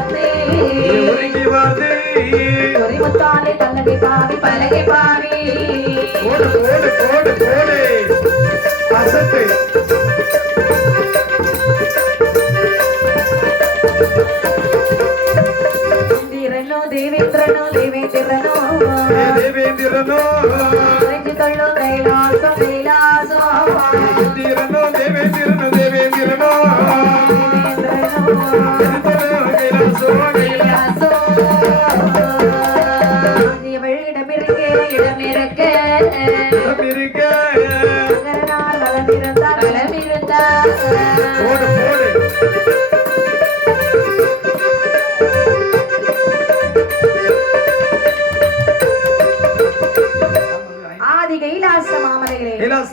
பார்த்து ஒரு முத்தாலே பலகை பாவி பலகை பாவி போடு போடு போடு போடு அசத்து இந்திரனோ தேவேந்திரனோ தேவேந்திரனோ தேவேந்திரனோ கைலாசம் கைலாசம் இந்திரனோ தேவேந்திரனோ தேவேந்திரனோ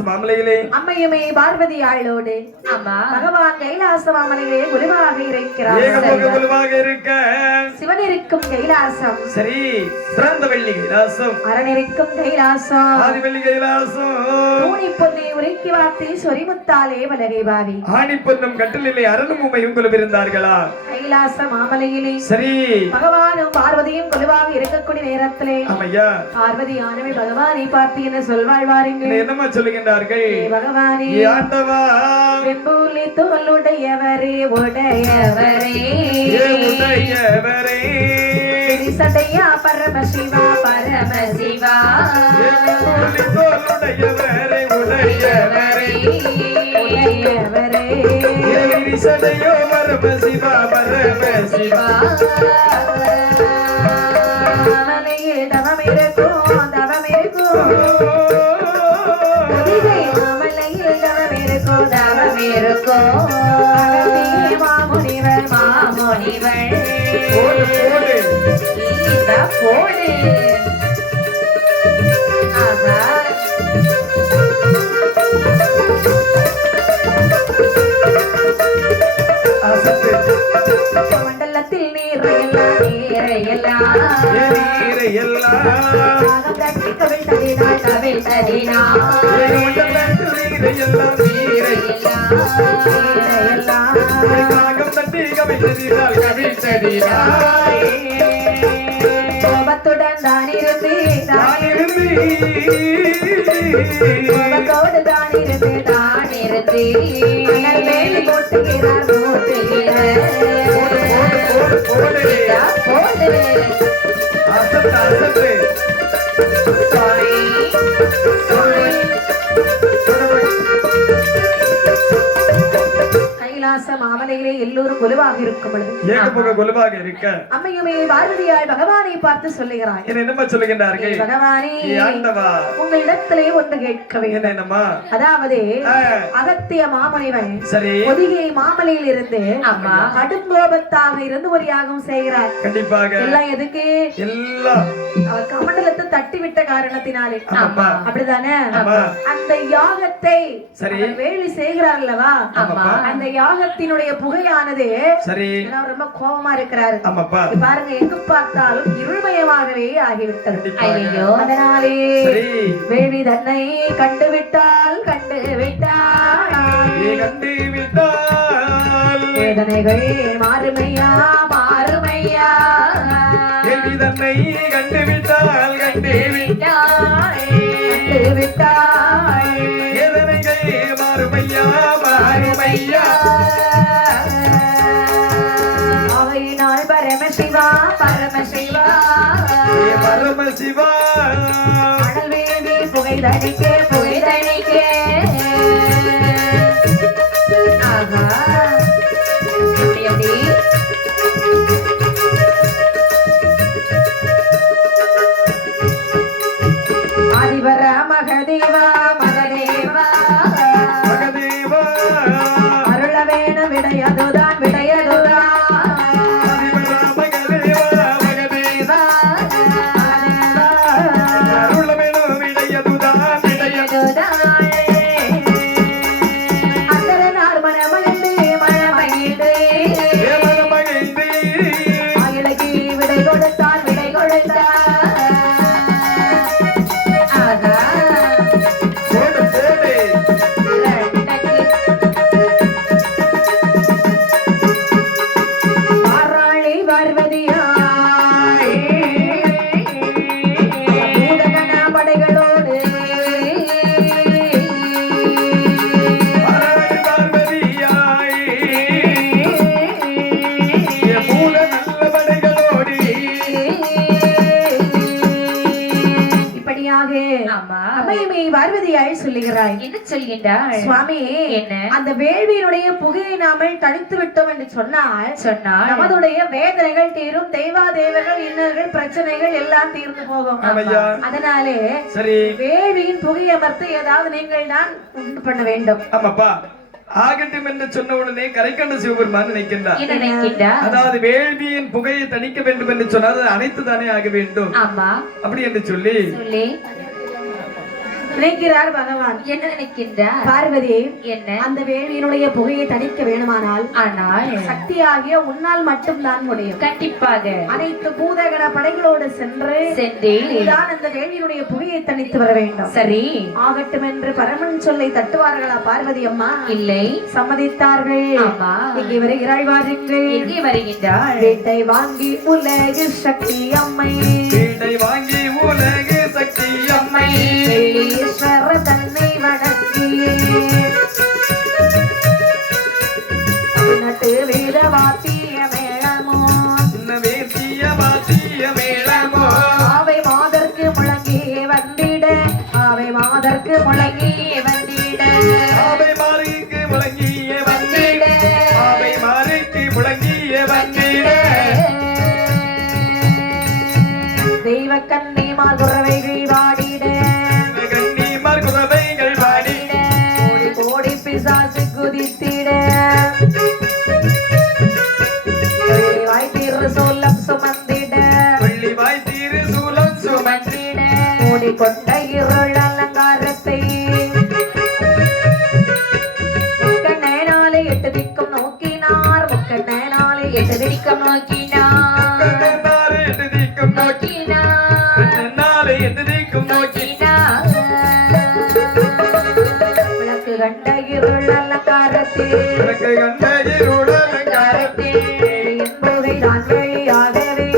மாமலையிலே அம்மையுமே பார்வதி ஆளோடு அம்மா பகவான் கைலாச மாமலையிலே குருவாக இருக்கிறார். சிவன் இருக்கும் கைலாசம் சரி சிறந்த வெள்ளி கைலாசம் அரண் இருக்கும் கைலாசம் ஆதி வெள்ளி கைலாசம் தூணி பொன்னை உரைக்கி வார்த்தை சொரிமுத்தாலே வலகை பாவி ஆணி பொன்னும் கட்டிலே அரணும் உமையும் குழுவில் இருந்தார்களா கைலாச மாமலையிலே சரி பகவானும் பார்வதியும் குழுவாக இருக்கக்கூடிய நேரத்திலே ஆமையா பார்வதி ஆனவை பகவானை பார்த்து என்ன சொல்வாழ்வாருங்க என்னமா சொல்லுகின்றார்கள் பகவானே ஆண்டவா வெம்பூலி தோளுடையவரே உடையவரே உடையவரே சடையா பரமசிவா பரமசிவா தோளுடையவரே உடையவரே உடையவரே சடையோ பரமசிவா பரமசிவா மலையே தவம் இருக்கும் தவம் இருக்கும் மாமுனிவர் மாமுனிவர் போடு போடு போடு மண்டலத்தில் நீரையெல்லாம் கட்டி கவிழ் தடினாள் கவிழ் தடினாள் கோபத்துடன் தான் இருந்து கோபத்தோடு தான் இருந்து வேலி போட்டுகிறார் போட்டு கைலாச மாமலையிலே எல்லோரும் குழுவாக இருக்கும் பொழுது குழுவாக இருக்க அம்மையுமே பார்வதியாய் பகவானை பார்த்து சொல்லுகிறாய் என்னமா சொல்லுகின்றார்கள் பகவானே உங்களிடத்திலே ஒன்று கேட்கவே என்னமா அதாவது அகத்திய மாமனிவன் சரி பொதிகை மாமலையில் இருந்து கடும் கோபத்தாக இருந்து ஒரு யாகம் செய்கிறார். கண்டிப்பாக எல்லாம் எதுக்கு எல்லாம் அவர் கமண்டலத்தை தட்டி விட்ட காரணத்தினாலே அப்படிதானே அந்த யாகத்தை சரி வேள்வி செய்கிறார் அல்லவா அந்த யாகத்தினுடைய புகையானது சரி ரொம்ப கோபமா இருக்கிறாரு ஆமாப்பா பாருங்க எங்கு பார்த்தாலும் இருள்மயமாகவே ஆகிவிட்டது. ஐயோ அதனாலே வேள்வி தன்னை கண்டுவிட்டால் வேதனைகள் மாறுமையா மாறுமையா வேள்வி தன்னை கண்டுவிட்டால் வேதனைகள் மாறுமையா மாறுமையா அவையினால் பரமசிவா பரமசிவா பரமசிவா அனல் வேண்டி புகைதடிக்கே புகைதடிக்கே ஆகா ஆதிவர மகதேவா மகதேவா மகதேவா அருள வேணும் விடையதுதான் விடையதுதான் அருள வேணும் விடையதுதான் விடையதுதான் இருக்கின்றாள். சுவாமி என்ன? அந்த வேள்வியினுடைய புகையை நாம தணித்து விட்டோம் என்று சொன்னால் நமதுடைய வேதனைகள் தீரும், தேவாதேவர்கள் இன்னர்கள் பிரச்சனைகள் எல்லாம் தீர்ந்து போகும். ஆமையா. அதனாலே சரி வேள்வியின் புகையை அமர்த்து ஏதாவது நீங்கள் தான் உண்டு பண்ண வேண்டும். ஆமாப்பா ஆகட்டும் என்று சொன்ன உடனே கரைக்கண்ட சிவபெருமான் நினைக்கின்றார். என்ன நினைக்கின்றார்? அதாவது வேள்வியின் புகையை தணிக்க வேண்டும் என்று சொன்னால் அது அனைத்து தானே ஆக வேண்டும். ஆமா அப்படி என்று சொல்லி நினைக்கிறார் பகவான். என்ன நினைக்கின்றார்? பார்வதி என்ன? அந்த வேள்வியினுடைய புகையை தணிக்க வேணுமானால் ஆனால் சக்தியாகிய உன்னால் மட்டும்தான் முடியும். கண்டிப்பாக அனைத்து பூதகண படைகளோடு சென்று தான் அந்த வேள்வியினுடைய புகையை தணித்து வர வேண்டும். சரி ஆகட்டும் என்று பரமன் சொல்லை தட்டுவார்களா பார்வதி அம்மா? இல்லை, சம்மதித்தார்கள். ஆமா. இங்கே வருகிறாள் வாருங்கள். எங்கே வருகின்றாள்? வீட்டை வாங்கி உலகு சக்தி அம்மை, வீட்டை வாங்கி உலகு சக்தி அம்மை, ஈஸ்வர தன்னை வணங்கி நட்டு வேத வாத்திய மேளமோ, வேசிய வாத்திய மேளமோ, ஆவை மாதற்கு முழங்கி வந்திட, ஆவை மாதற்கு முழங்கி வந்திட, ஆவை மாறிக்கு முழங்கிய வந்திட, ஆவை மாறிக்கு முழங்கிய வந்திட, தெய்வ கன்னிமார் குறவைகள் வாடிட, கன்னிமார் குறவைகள் வாடிட, கோடி கோடி பிசாசு குதித்திட, வாய் தீர்வு சோலம் சுமந்திட, வெள்ளி வாய் தீரு சூலம் சுமந்திட, மூடி கொண்ட இருள் அலங்காரத்தை முக்கண்ணாலே 8 திக்கும் நோக்கினார், முக்கண்ணாலே 8 திக்கும் நோக்கினார், கண்ணனாலே எட்டு திக்கும் நோக்கினார், கண்ணனாலே எட்டு திக்கும் நோக்கினார். விளக்கு கண்ட இருள் அலங்காரத்தில் எனக்கு கண்ட இருள் அலங்காரத்தில் என்பதை தான் வழியாகவே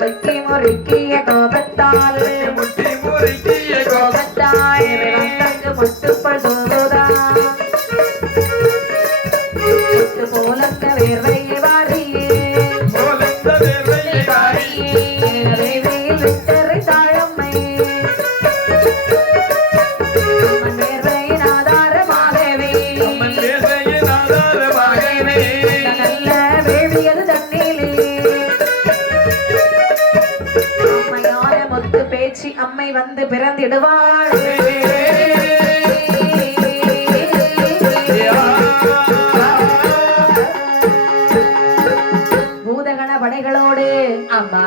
முக்கி முறுக்கிய கோபத்தால் முட்டி முறுக்கிய கோபத்தால் வந்தங்கு முட்டுப்பல் தோதுதான் முட்டு போலந்த வேர்வையை வாரியே போலந்த வேர்வையை வாரியே வேர்வையில் விட்டறை தாழம்மை அம்மன் வேர்வையின் ஆதாரமாகவே அம்மன் வேர்வையின் ஆதாரமாகவே நல்ல வேள்வியது தண்ணீலே அம்மையான முத்து பேச்சு அம்மை வந்து பிறந்திடுவாள். பூதகண படைகளோடு ஆமா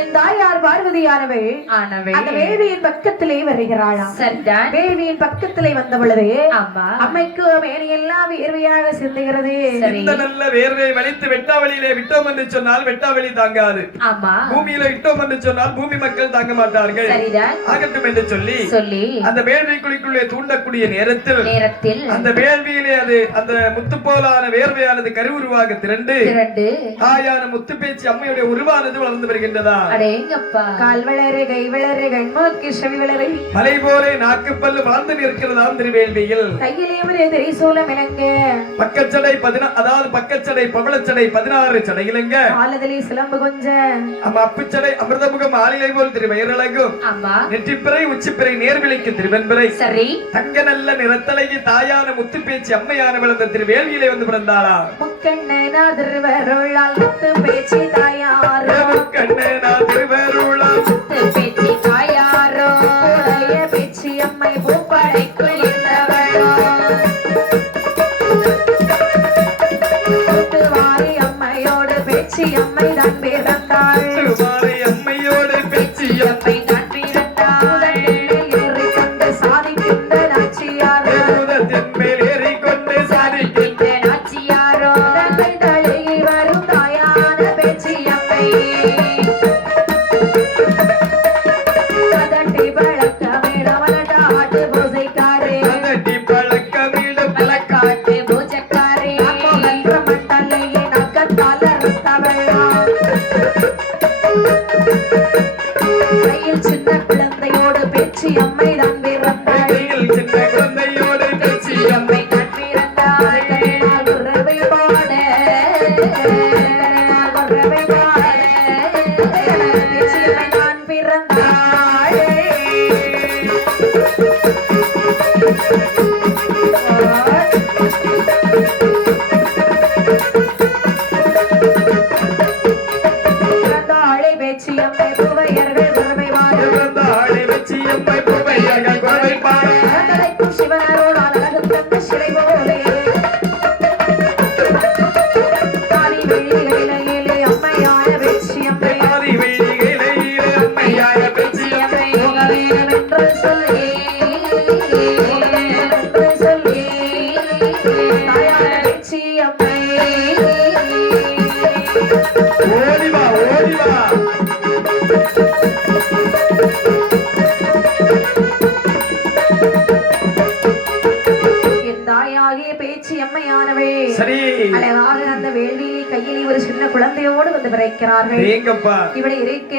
என் தாயார் பார்வதியானவள் ஆனவள் அந்த வேள்வியின் பக்கத்திலே வருகிறாளாம். சரிதான். வேள்வியின் பக்கத்திலே வந்த பொழுது ஆமா அம்மைக்கு மேனியெல்லாம் வேர்வையாக சிந்துகிறது. சரி. இந்த நல்ல வேர்வை வலித்து வெட்டாவளியிலே விட்டோம் என்று சொன்னால் வெட்டாவளி தாங்காது, ஆமா பூமியில விட்டோம் என்று சொன்னால் பூமி மக்கள் தாங்க மாட்டார்கள். சரிதான். ஆகட்டும் என்று சொல்லி அந்த வேள்வி குழிக்குள்ளே தூண்டக்கூடிய நேரத்தில் அந்த வேள்வியிலே அது அந்த முத்து போலான வேர்வையானது கருவுருவாக திரண்டு தாயான முத்து பேச்சு அம்மையுடைய உருவானது வளர்ந்து வருகின்றதா. அடேங்கப்பா. கால் வளரு கை வளரு கண்மோக்கி செவி வளரு மலை போலே நாக்கு பல்லு வளர்ந்து நிற்கிறதாம் திருவேள்வியில். கையிலே ஒரு திரிசூலம் இலங்க பக்கச்சடை அதாவது பக்கச்சடை பவளச்சடை 16 சடையிலங்க ஆலதலி சிலம்பு கொஞ்ச அப்புச்சடை அமிர்தமுகம் ஆளிலை போல் திருவயரழகும் ஆமா நெற்றிப்பிறை உச்சிப்பிறை நேர்விளைக்கு திருவெண்பிறை சரி தங்க நல்ல நிறத்தலையை தாயான முத்து பேச்சு அம்மையானவள் அந்த திருவேள்வியிலே வந்து பிறந்தாளா. முக்கண்ணனா திருவருளால் முத்து பேச்சு தாயாரோ கண்ணனா திருவருளால் முத்து பேச்சு தாயாரோ உடைய பேச்சு அம்மை பூப்படைக்குள் இருந்தவளோ முத்துவாரி அம்மையோடு பேச்சு அம்மை தான் பிறந்தாள். திருவாரை அம்மையோடு பேச்சு அம்மை தான் பிறந்தாள். ஏறிக்கொண்டு சாதிக்கின்ற நாச்சியாரோ பூதத்தின் மேல் ஏறிக்கொண்டு சாதிக்கின்ற இந்த நாச்சியாரோ தங்கள் தழுகி வரும் தாயான பேச்சு அம்மை அதட்டி பழக்கமிடமலட்ட ஆட்டு பூசைக்காரே அதட்டி பழக்கமிடும் பழக்காட்டு பூஜக்காரே மன்ற மண்டலையே நக்கத்தால ரத்தவளா கையில் சின்ன குழந்தையோடு பேச்சு அம்மை தான் பிறந்தாள். கையில் சின்ன குழந்தையோடு பேச்சு அம்மை தான் பிறந்தாள். கண்ணால் உறவை பாட கண்ணால் உறவை பாட பேச்சு அம்மை தான் பிறந்தாள். சிவனரோடு அழகு தந்த சிலை போலே ஆதி வெளியிலே அம்மையான வெற்றி அம்மை ஆதி வெளியிலே அம்மையாய பெற்றி அம்மை என்று சொல்லி தாயான வெற்றி அம்மை ஓடிவா ஓடிவா என் தாயாகிய பேச்சு அம்மையானவே சரி அழகாக அந்த வேள்வியை கையில் ஒரு சின்ன குழந்தையோடு வந்து பிறக்கிறார்கள் ஏங்கப்பா இப்படி இருக்க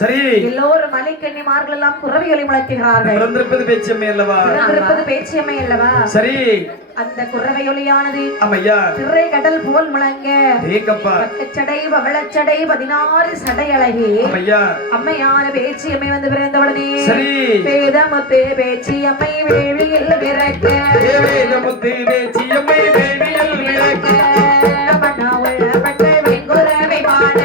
சரி எல்லோரும் மலைக்கண்ணிமார்கள் எல்லாம் குறவைகளை முழக்குகிறார்கள் பிறந்திருப்பது பேச்சம்மே அல்லவா பிறந்திருப்பது பேச்சியம்மை அல்லவா சரி அந்த குறவையொலியானது அம்மையா திரை கடல் போல் முழங்க ஏங்கப்பா பக்கச்சடை பவளச்சடை 16 சடை அழகி அம்மையா அம்மையான பேச்சியம்மை வந்து பிறந்தவுடனே சரி வேதமுத்து பேச்சியம்மை வேள்வியில் பிறக்க வேதமுத்து பேச்சியம்மை வேள்வியில் விளக்க மன்னா உள்ளப்பட்ட வெங்குறவை பாட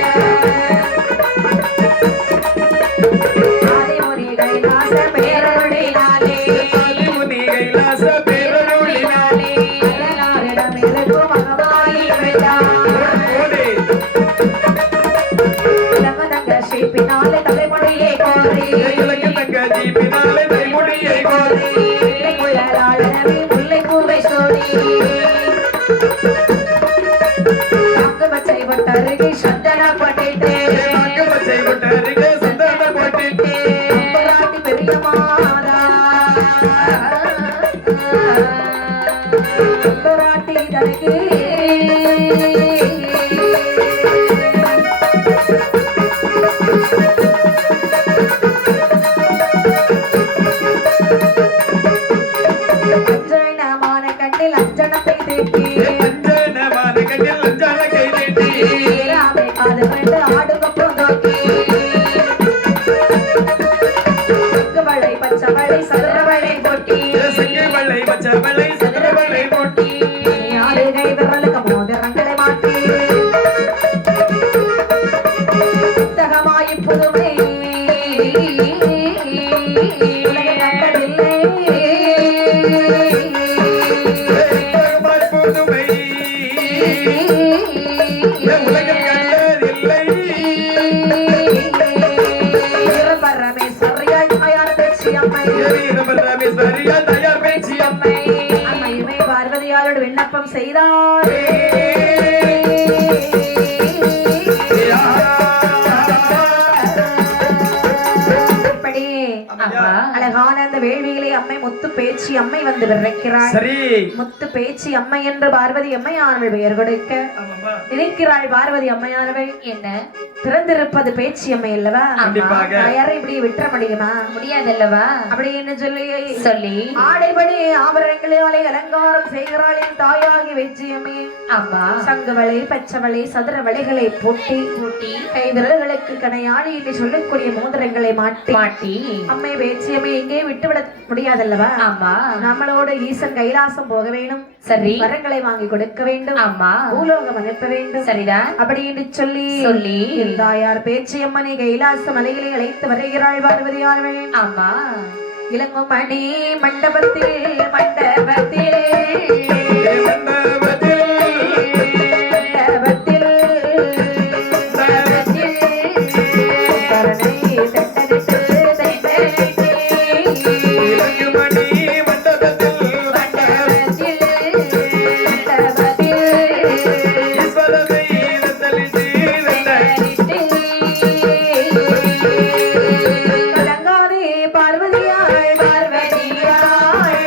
ஆதிமுனி கைலாச பேரருளினாலே ஆதிமுனி கைலாச பேரருளினாலே அலங்காரிடம் இருக்கும் மகமாயி பெற்றார். ஓடி இளமதங்க ஸ்ரீபினாலே தலைமுடியை கோரி எங்களுக்கு தங்க ஜீபினாலே தைமுடியை கோரி குழலாளனவே முல்லை பூவை சோடி அங்கு பச்சை பட்டருகே சந்தன பட்டிட்டு அங்க பச்சை விட்டருகே சந்தன போட்டிட்டு அம்பராட்டி பெரிய மாதா அம்பராட்டி தனக்கு அஞ்சனமான கண்ணில் அஞ்சனத்தை தேக்கி அஞ்சனமான கண்ணில் அஞ்சன கை நீட்டி ராமே காது கண்டு ஆடுங்க பூந்தோக்கி வளை பச்சவளை சதுரவளை போட்டி சங்கை வள்ளை மச்சவளை சதுரவளை போட்டி ஆறு கை விரலுக்கு மோதிரங்களை மாட்டி புத்தகமாய் புதுமை உலகில் கண்டதில்லை. புதுமை உலகம் கண்டதில்லை பரமேஸ்வரியாய் தாயார் பேச்சு அம்மை ரமேஸ்வரியா தயார் பேச்சி அம்மை அம்மையுமே பார்வதியாரோடு விண்ணப்பம் செய்தார் இப்படி அழகான அந்த வேள்வியிலே அம்மை முத்து பேச்சு அம்மை வந்து பிறக்கிறாள் சரி முத்து பேச்சு அம்மை என்று பார்வதி அம்மையானவள் பெயர் கொடுக்க நினைக்கிறாள் பார்வதி அம்மையானவள் என்ன பிறந்திருப்பது பேச்சு அம்மை அல்லவா கண்டிப்பாக. யாரை இப்படி விட்டுற முடியுமா முடியாதல்லவா அப்படின்னு சொல்லி சொல்லி ஆபரணங்களை அலங்காரம் செய்கிறாள் என் தாயாகி வெற்றியம்மே ஆமா சங்குவளை பச்சவளை சதுர வளைகளை போட்டி ஊட்டி கை விரல்களுக்கு கணையாளி என்று சொல்லக்கூடிய மோதிரங்களை மாட்டி மாட்டி அம்மை பேச்சியம்மை எங்கே விட்டுவிட முடியாதல்லவா ஆமா நம்மளோட ஈசன் கைலாசம் போக வேண்டும் சரி வரங்களை வாங்கி கொடுக்க வேண்டும் ஆமா பூலோகம் அனுப்ப வேண்டும் சரிதான் அப்படி என்று சொல்லி சொல்லி என் தாயார் பேச்சியம்மனை கைலாச மலைகளை அழைத்து வருகிறாள் பார்வதியானவளே ஆமா இளங்கும் மணி மண்டபத்தில் மண்டபத்தில் மண்டபத்தில் கரணை தட்டடிட்டு தட்டடிட்டு இலங்குமணி மண்டபத்தில் ஈஸ்வரனை தத்தளித்து கலங்காதே பார்வதியாய் பார்வதியாய்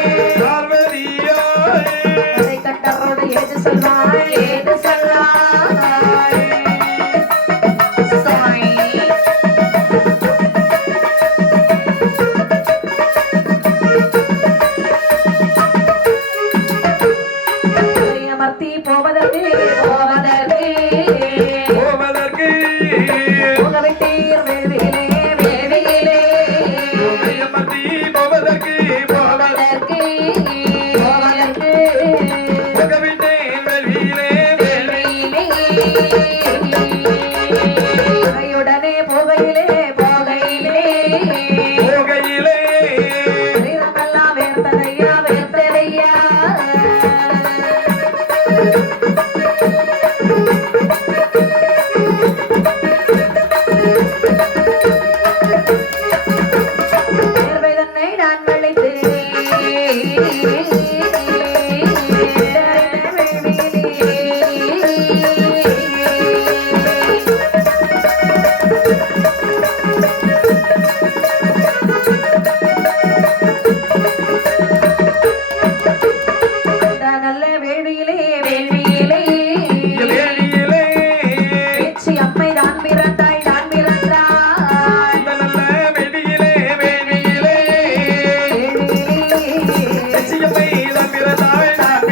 பேச்சியம்மை நான் பிறந்தாள் நான்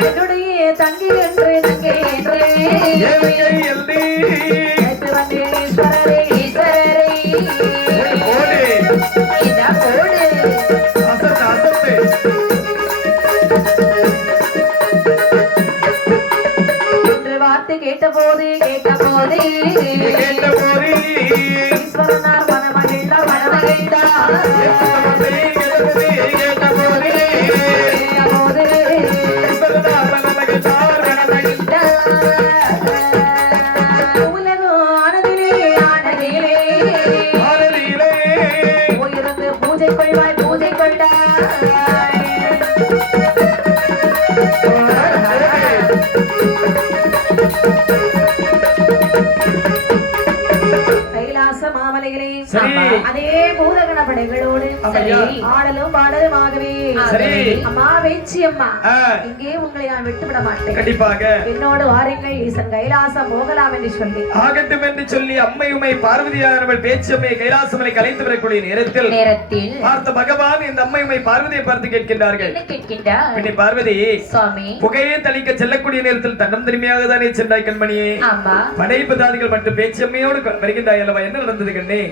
என்னுடைய தங்கி என்று தங்கை என்று ஏழையை எழுதி நேற்று வந்தேன் ஈஸ்வரரே ஈஸ்வரரே ஓடு இதா ஓடு அசத்து அசத்து என்று வார்த்தை கேட்டபோது ஈஸ்வரனார் மனமகிழ்ந்தார் மனமகிழ்ந்தார் உலகம் ஆனதிலே போயிருந்து பூஜை கொள்வாய் பூஜை கொண்டாய் கைலாச மாமலைகளே சரி. அதே பூதகண படைகளோடு அப்படியா? ஆடலும் பாடலுமாகவே சரி. அம்மா வேச்சி அம்மா ஆ. இங்கே உங்களை நான் விட்டுவிட மாட்டேன் கண்டிப்பாக என்னோடு வாருங்கள் ஈசன் கைலாசம் போகலாம் என்று சொல்லி ஆகட்டும் என்று சொல்லி அம்மையுமை பார்வதியானவள் பேச்சம்மை கைலாசமலை கலைத்து வரக்கூடிய நேரத்தில் பார்த்த பகவான் இந்த அம்மையுமை பார்வதியை பார்த்து கேட்கின்றார்கள் பின்னி பார்வதி சுவாமி புகையை தளிக்க செல்லக்கூடிய நேரத்தில் தன்னம் திரும்பியாக தானே சென்றாய் கண்மணியே ஆமா படைப்பதாதிகள் மற்றும் பேச்சம்மையோடு வருகின்றாய் அல்லவா என்ன நடந்தது கண்ணே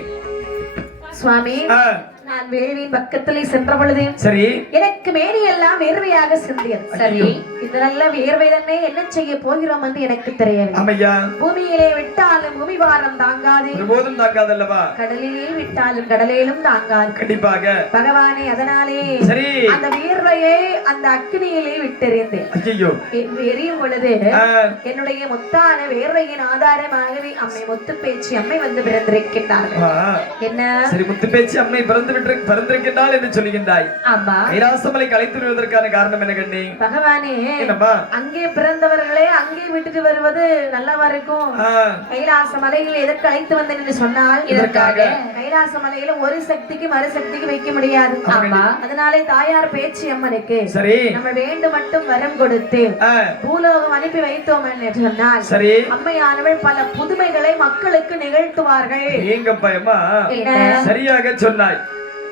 சுவாமி ஆ, நான் வேள்வியின் பக்கத்திலே சென்ற பொழுது சரி எனக்கு மேனி எல்லாம் வேர்வையாக சிந்தியது சரி. இந்த நல்ல வேர்வை தானே என்ன செய்ய போகிறோம் என்று எனக்கு தெரியவில்லை ஆமையா பூமியிலே விட்டாலும் பூமி பாரம் தாங்காது ஒருபோதும் தாங்காதல்லவா கடலிலே விட்டாலும் கடலிலும் தாங்காது கண்டிப்பாக பகவானே அதனாலே சரி அந்த வேர்வையை அந்த அக்னியிலே விட்டெறிந்தேன் ஐயோ எரியும் பொழுது ஆ, என்னுடைய முத்தான வேர்வையின் ஆதாரமாகவே அம்மை முத்து பேச்சு அம்மை வந்து பிறந்திருக்கின்றார்கள் ஆ, என்ன சரி முத்து பேச்சு அம்மை பிறந்திருக்கின்றாள் என்று சொல்லுகின்றாய் ஆமா கைலாசமலை கலைத்து வருவதற்கான காரணம் என்ன கண்ணே பகவானே என்னம்மா அங்கே பிறந்தவர்களே அங்கே விட்டுட்டு வருவது நல்லவா இருக்கும் ஆ, கைலாச மலையில் எதற்கு அழைத்து வந்தேன் என்று சொன்னால் இதற்காக. கைலாச மலையில ஒரு சக்திக்கு மறு சக்திக்கு வைக்க முடியாது ஆமா. அதனாலே தாயார் பேச்சு அம்மனுக்கு சரி நம்ம வேண்டும் மட்டும் வரம் கொடுத்து ஆ, பூலோகம் அனுப்பி வைத்தோம் என்று சொன்னால் சரி அம்மையானவள் பல புதுமைகளை மக்களுக்கு நிகழ்த்துவார்கள் ஏங்கப்பா அம்மா என்ன? சரியாக சொன்னாய்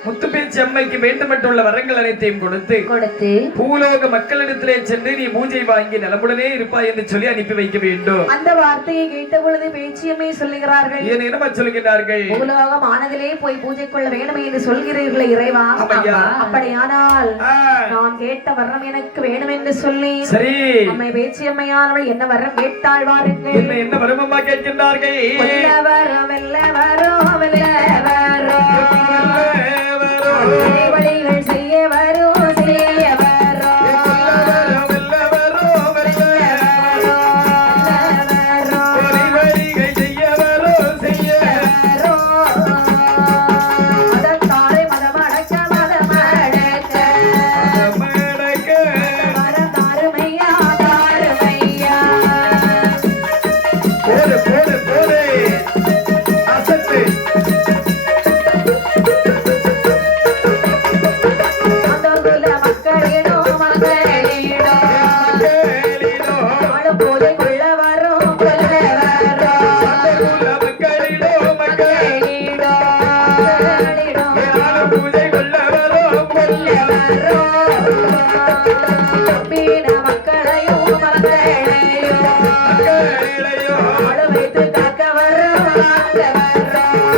முத்துப்பேச்சி அம்மைக்கு வேண்டுமட்டுள்ள வரங்கள் அனைத்தையும் கொடுத்து பூலோக மக்களிடத்திலே சென்று நீ பூஜை வாங்கி நலமுடனே இருப்பாய் என்று சொல்லி அனுப்பி வைக்க வேண்டும் அந்த வார்த்தையை கேட்ட பொழுது பேச்சியம்மை சொல்லுகிறார்கள் ஏன் என்னமா சொல்லுகிறார்கள் பூலோகம் ஆனதிலே போய் பூஜை கொள்ள வேண்டும் என்று சொல்கிறீர்களே இறைவா ஆமையா. அப்படியானால் ஆ, நான் கேட்ட வரம் எனக்கு வேணும் என்று சொல்லி சரி அம்மை பேச்சியம்மையானவள் என்ன வரம் கேட்டாள் வாருங்கள் என்ன என்ன வருமம்மா கேட்கின்றார்கள் வெல்ல வரம் வெல்ல வரும் வெல்ல வரும் வழிகள் செய்ய வரும் செய்ய வரும் வெல்ல வரும், வெல்ல வரும். வரிகை செய்ய வரும், செய்ய மதத்தாரை மதமடக்க மதமடக்க மடக்க. வரம் தாருமையா தாருமையா போடு, போடு, போடு. அசத்து. அந்த குல மக்களிடோ மக்களிடோ மக்களிடோ, ஆளும் போதை கொள்ள வரும் கொள்ள வரும் உள்ள மக்களிடோ, மக்கள். மக்களிடோ மக்களிடோ ஆளும் பூஜை கொள்ள வரும், கொல்ல மீன மக்களையும் மக்களையும் மக்களிடையோ. ஆளு வைத்து காக்க வரும் காக்க வரும்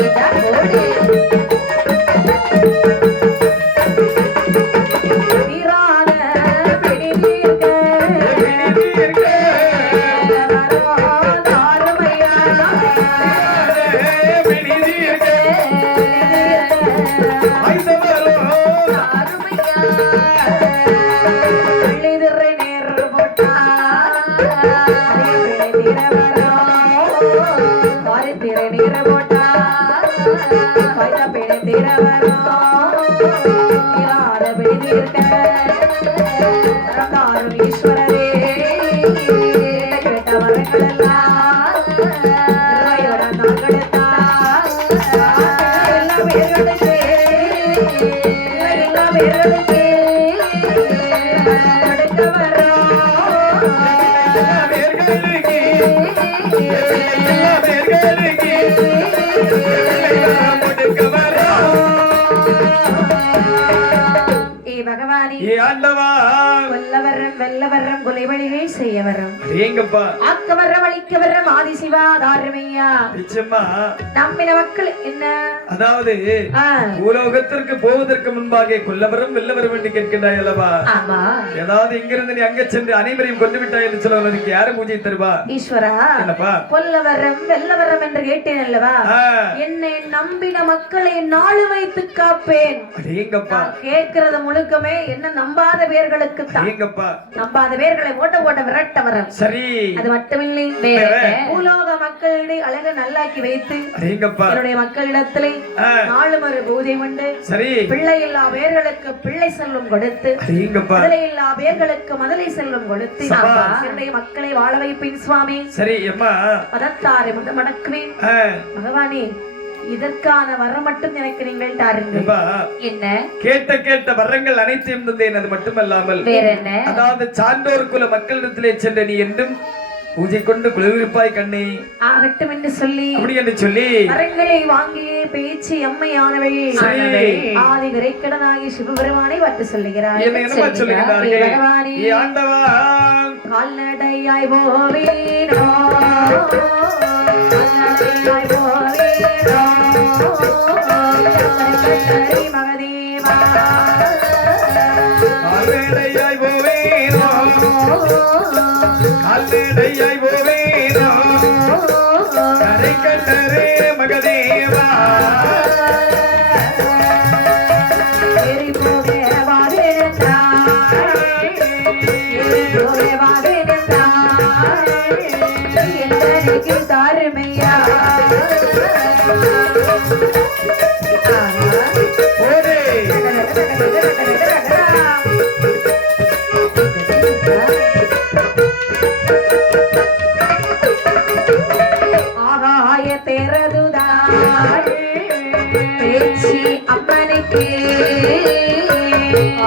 இதான் ஓடி வீரான பிடிதீர்க்க விழித்தீர்க்க. வரும் தாருமையா விழித்தீர்க்க. ஐந்து வரும். பிள்ளைதிரை நேர் போட்டா திரை நீர போட்டா பைத்த பிழை தீர வரும் பிடிதிருக்க தாரும் ஈஸ்வரரே கேட்ட வரங்கள் எல்லாம் நாள் கொடுத்தா எல்லாம் வேர்களுக்கு எல்லாம் வேர்களுக்கு கொடுக்க வரோம் வேர்களுக்கு. எல்லா வேர்களுக்கு. கொலைவழிகை செய்ய வரும் ஏங்கப்பா ஆக்க வர்ற வழிக்க வர்ற ஆதிசிவா தாருமையா நிச்சயமா நம்மின மக்கள் என்ன அதாவது ஆ, பூலோகத்திற்கு போவதற்கு முன்பாக கொல்லவரும் வெல்லவரும் என்று கேட்கின்றாய் அல்லவா ஆமா ஏதாவது இங்கிருந்து நீ அங்க சென்று அனைவரையும் கொண்டு விட்டாய் என்று சொல்லுவதற்கு யாரு பூஜை தருவா ஈஸ்வரா என்னப்பா கொல்லவரம் வெல்லவரம் என்று கேட்டேன் அல்லவா ஆ, என்னை நம்பின மக்களை நாளு வைத்து காப்பேன் அடேங்கப்பா நான் கேட்கிறது முழுக்கமே என்ன நம்பாத பேர்களுக்கு தான் அடேங்கப்பா நம்பாத பேர்களை ஓட்ட ஓட்ட விரட்ட வரம் சரி அது மட்டுமில்லை வேற பூலோக மக்களிடையே அழகு நல்லாக்கி வைத்து அடேங்கப்பா என்னுடைய மக்களிடத்திலே ஆ, நாலு மறு பூஜை உண்டு சரி பிள்ளை இல்லா பேர்களுக்கு பிள்ளை செல்வம் கொடுத்து அடேங்கப்பா மதுளை இல்லா பேர்களுக்கு மதுளை செல்வம் கொடுத்து சபா. என்னுடைய மக்களை வாழ வைப்பேன் சுவாமி சரி அம்மா பதத்தாரை மடக்குவேன் ஆ, பகவானே இதற்கான வரம் மட்டும் எனக்கு நீங்கள் தாருங்கள் அப்பா, என்ன கேட்ட வரங்கள் அனைத்தையும் தந்தேன் அது மட்டுமல்லாமல் வேற என்ன அதாவது சான்றோர் குல மக்களிடத்திலே சென்ற நீ என்றும் பூஜை கொண்டு குளிர்விப்பாய் கண்ணே ஆகட்டும் என்று சொல்லி அப்படி என்று சொல்லி வரங்களை வாங்கிய பேச்சு எம்மையானவள் சரி. ஆதி விரைக்கடனாகி சிவபெருமானை வாட்டு சொல்லுகிறார் என்ன என்னமா சொல்லுகிறார்கள் பகவானே ஏ ஆண்டவா கால்நடையாய் போவேனோ கால்நடையாய் போவேனோ கரி மகதேவா கால்நடையாய் போவேனோ கால்நடையாய் போவேனோ கரை கட்டரே மகதேவா ஏறி போகே வாதேனந்தாய் ஏறி போகே வாதேனந்தாய் என்னைக்கு தாருமையா ஓடே ஆகாய தேரதுதாய் பேச்சி அம்மனுக்கு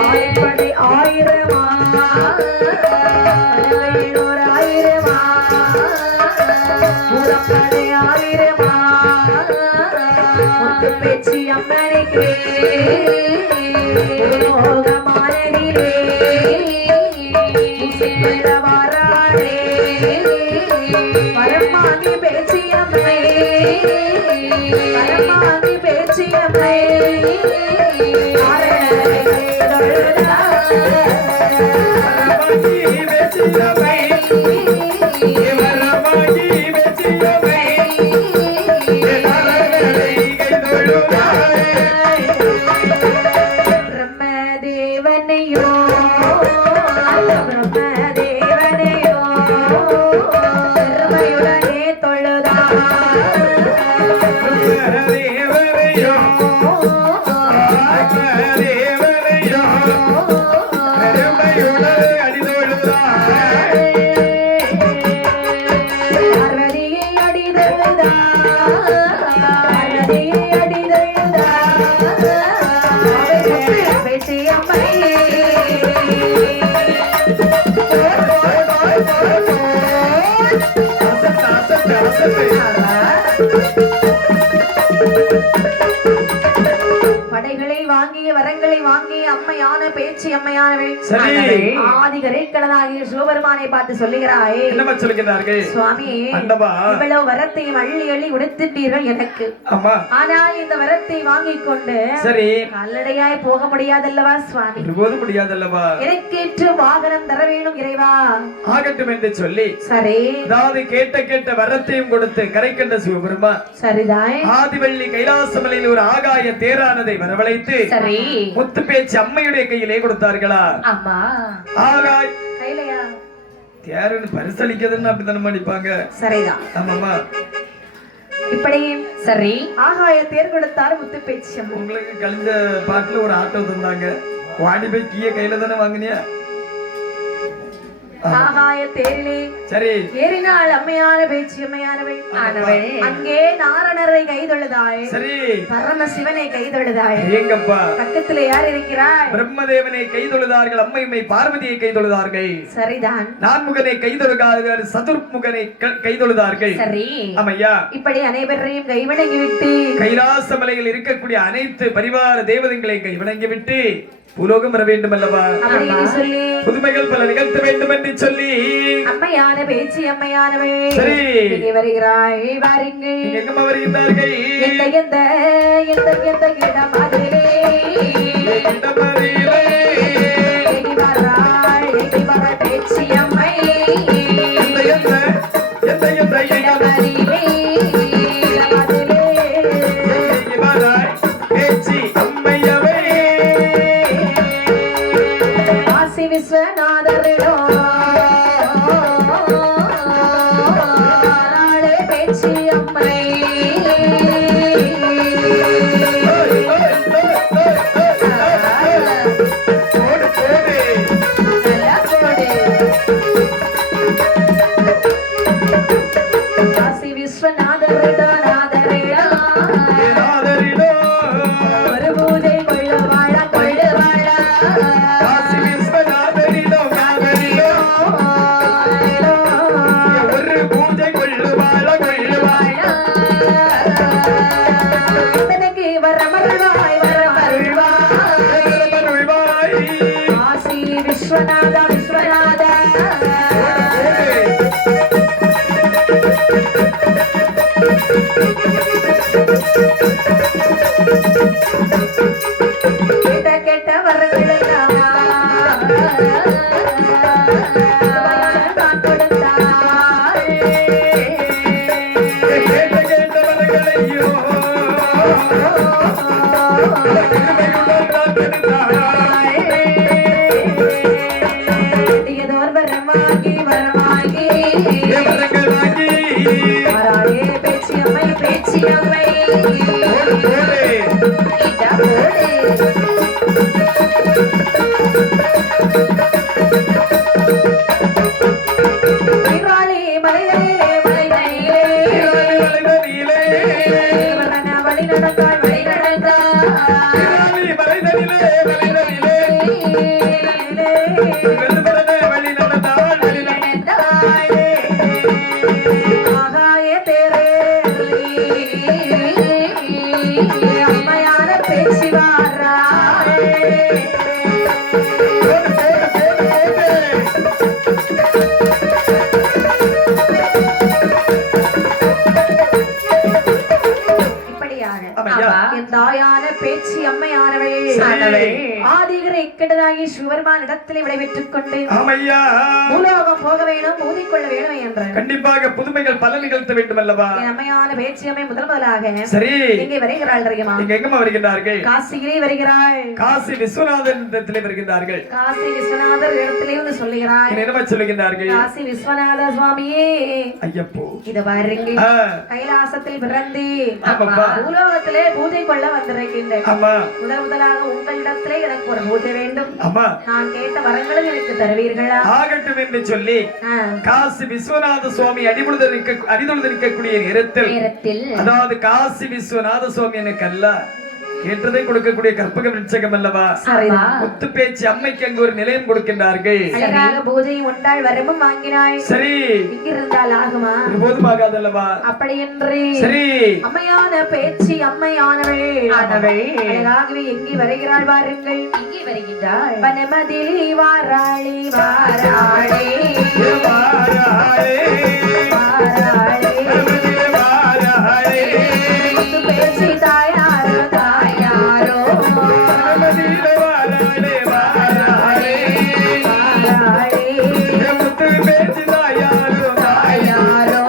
ஆயப்படி ஆயிரமா ஒரு ஆயிரமா புறப்படை ஆயிரமா முத்து பேச்சி அம்மனுக்கு மோகமானதிலே வாராடே வரமாகி பேச்சியம்மை வரமாகி பேச்சியம்மை வரமாகி வெச்சியவை வரமாகி வெச்சியவை நரகளை கைதொழுவாய் பிரம்மதேவனையோ பிரம்மதேவனையோ பெருமையுடனே தொழுதா தேவரையோ தேவரையோ பெருமையுடன் அடிதொழுதாய் பார்வதியை அடிதழுதா பார்வதியை அடிதழுதா பேச்சியம்மை படைகளை வாங்கிய வரங்களை வாங்கிய அம்மையான பேச்சு அம்மையானவள் சரி. ஆதிகரைக்கடனாகிய சிவபெருமானை பார்த்து சொல்லுகிறாயே என்னமா சொல்லுகிறார்கள் சுவாமி அண்டவா இவ்வளவு வரத்தையும் அள்ளி அள்ளி உடுத்திட்டீர்கள் எனக்கு ஆமா ஆனால் இந்த வரத்தை வாங்கிக் கொண்டு சரி கால்நடையாய் போக முடியாதல்லவா சுவாமி ஒருபோது முடியாதல்லவா எனக்கேற்று வாகனம் தர வேணும் இறைவா ஆகட்டும் என்று சொல்லி சரி அதாவது கேட்ட வரத்தையும் கொடுத்து கரை கண்ட சிவபெருமான் சரிதான் ஆதிவள்ளி கைலாசமலையில் ஒரு ஆகாய தேரானதை வரவழைத்து சரி முத்து பேச்சு அம்மையுடைய கையிலே கொடுத்தார்களா ஆமா ஆகாய் கையிலையா தேருன்னு பரிசளிக்கிறதுன்னு அப்படித்தானே அடிப்பாங்க சரிதான் ஆமாமா இப்படி சரி ஆகாய தேர் கொடுத்தார் முத்து பேச்சு அம்மை உங்களுக்கு கழிஞ்ச பாட்டுல ஒரு ஆட்டோ தந்தாங்க வாடி போய் கீய கையில தானே வாங்கினியா ஆகாய தேரிலே சரி ஏறினாள் அம்மையான பேச்சு அம்மையானவள் ஆனவள் அங்கே நாரணரை கைதொழுதாய் சரி பரமசிவனை கைதொழுதாய் ஏங்கப்பா பக்கத்துல யார் இருக்கிறாய் பிரம்மதேவனை கைதொழுதார்கள் அம்மையுமை பார்வதியை கைதொழுதார்கள் சரிதான் நான்முகனை கைதொழுகார்கள் சதுர்முகனை கைதொழுதார்கள் சரி ஆமையா இப்படி அனைவரையும் கைவணங்கி விட்டு கைலாசமலையில் இருக்கக்கூடிய அனைத்து பரிவார தேவதங்களை கைவணங்கி விட்டு பூலோகம் வர வேண்டும் அல்லவா? அப்படின்னு சொல்லி புதுமைகள் பல நிகழ்த்த வேண்டும் என்று சொல்லி அம்மையான பேச்சு அம்மையானவே சரி. இங்கே வருகிறாய் வாருங்கள். நீங்க எங்கம்மா வருகின்றார்கள்? எந்த எந்த எந்த எந்த இடமதிலே இடமறியிலே எங்கி வராய் பேச்சு அம்மை எந்த எந்த எந்த எந்த இடமதிலே இடமதிலே எங்கி வராய் பேச்சி அம்மையவே காசி விஸ்வநாதரிடோ நாளே பேச்சு அம்மை போடு போடு காசி விஸ்வநாதரிடோ நாதரிடோ நாதரிடோ ஒரு பூஜை கொள்ள வாழ கொள்ள வாழ காசி விஸ்வநாதரிடோ நாதரிடோ ஒரு பூஜை கொள்ளுவாள கொள்ளுவாள் எனக்கு வரமருள்வாய் வரமருள்வாய் அருள்வாய் காசி விஸ்வநாத விஸ்வநாத கெட்ட கெட்ட வரங்களெல்லாம் தான் கொடுத்தாள். கேட்ட கேட்டவர்களையோ திருமையுடன் காத்திருந்தாள். ஏதோர் வரமாகி வரமாகி வரங்கள் வாங்கி வராளே பேச்சியம்மை பேச்சியம்மை போடு போடு இதா போடு. தீராளி மலைதனிலே மலைதனிலே மலைதனிலே வரண வழி நடந்தாள் வழி நடந்தாள் மலைதனிலே மலைதனிலே வெல்லுவரனே வழி நடந்தாள் வழி நடந்தாள். ஆகாய தேரேறி அம்மையான பேச்சு வாராள். போடு போடு போடு போடு இப்படியாக ஆமையா. என் தாயான பேச்சு அம்மையானவள் சரி. ஆதிகர இக்கடனாகி சிவபெருமான் இடத்திலே விடைபெற்றுக் கொண்டு ஆமையா பூலோகம் போக வேணும் ஊதிக்கொள்ள வேணும் என்ற கண்டிப்பாக புதுமைகள் பல நிகழ்த்த வேண்டும் அல்லவா? என் அம்மையான பேச்சு அம்மை முதலாக சரி. எங்கே வருகிறாள் தெரியுமா? நீங்க எங்கம்மா வருகின்றார்கள்? காசியிலே வருகிறாள். காசி விஸ்வநாதன் இடத்திலே வருகின்றார்கள். காசி விஸ்வநாதர் இடத்திலே வந்து சொல்லுகிறாள். என்னமா சொல்லுகின்றார்கள்? காசி விஸ்வநாத சுவாமியே ஐயப்போ இது பாருங்க ஆ, கைலாசத்தில் பிறந்து ஆமாப்பா. பூலோகத்திலே பூஜை கொள்ள வந்திருக்கின்றேன். ஆமா முதலாக உங்களிடத்திலே எனக்கு ஒரு பூஜை வேண்டும். ஆமா நான் கேட்ட வரங்களும் எனக்கு தருவீர்களா? ஆகட்டும் என்று சொல்லி ஆ. காசி விஸ்வநாத சுவாமி அடிபொழுது நிற்கக்கூடிய நேரத்தில் அதாவது காசி விஸ்வநாத சுவாமி எனக்கு அல்ல கேட்டதை கொடுக்கக்கூடிய கற்பக விருட்சகம் அல்லவா? சரிதான். முத்து பேச்சு அம்மைக்கு அங்கு ஒரு நிலையம் கொடுக்கின்றார்கள். அழகாக பூஜையும் உண்டாள் வரமும் வாங்கினாள். சரி இங்கிருந்தால் ஆகுமா? இது போதுமாகாது அல்லவா? அப்படி என்று சரி அம்மையான பேச்சு அம்மையானவள் அழகாகவே எங்கே வருகிறாள் பாருங்கள். இங்கே வருகின்றாள். வனமதிலி வாராளி வாராளே வாராளே, வாராளே வாராளே, முத்து பேச்சு தாயாரோ தாயாரோ மனதிலே வாராளே, வாராளே, வாராளே முத்து பேச்சு தாயாரோ தாயாரோ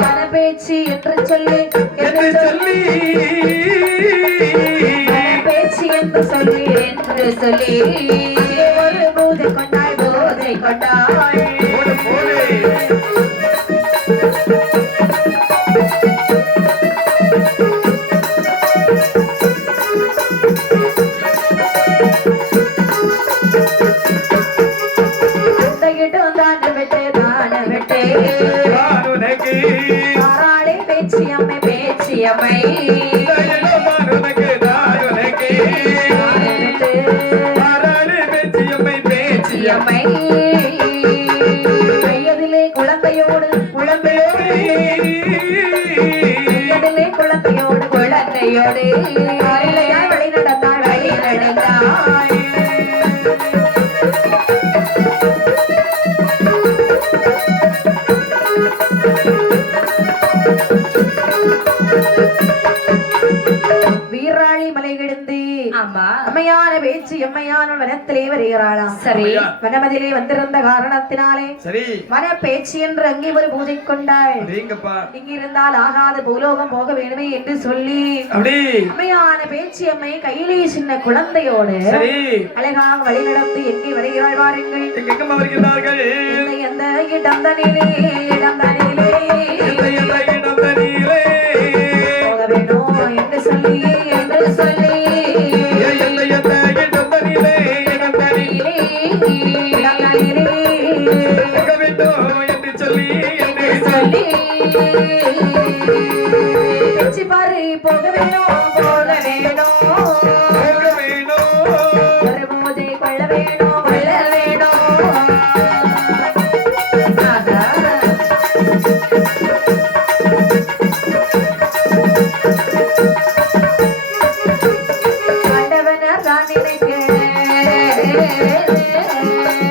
வன பேச்சு என்று சொல்லி என்று சொல்லி பேச்சு என்று சொல்லி ஒரு பூஜை கொண்டாள் பூஜை கொண்டாள். போடு போடு அத்தையிட்டும் தான விட்டு நான் உனக்கு தாராளே பேச்சு அம்மை தயலும் நான் உனக்கு நான் உனக்கு வாராளே பேச்சு அம்மை பேச்சு அம்மை கையதிலே குழந்தையோடு கையதிலே குழந்தையோடு அருளையாய் வழி நடந்தாள் வீராளி மலை கிடந்து ஆமா அம்மையான பேச்சு எம்மையான வனத்திலே வருகிறாளாம். சரி வனமதிலே வந்திருந்த காரணத்தினாலே சரி வன பேச்சு என்று அங்கே ஒரு பூஜை கொண்டாள். அப்படிங்கப்பா இங்கிருந்தால் ஆகாத பூலோகம் போக வேணுமே என்று சொல்லி அப்படி அம்மையான பேச்சு அம்மை கையிலே சின்ன குழந்தையோடு சரி அழகாக வழி நடந்து எங்கே வருகிறாள் வாருங்கள். எங்கெங்க வருகிறார்கள் எந்த இடம் தனிலே இடம் தனிலே இடம் தனியிலே போக வேணும் என்று சொல்லி இடம் தனியிலே இடம் தனியிலே இடம் தனிலே போக வேண்டும் என்று சொல்லி சொல்லி பேச்சு பாரு போக வேணும் போக வேணும் போக வேணும் வரும்போதே கொள்ள வேணும் கொள்ள வேணும். ஆண்டவனை தான் நினைக்கிறேன்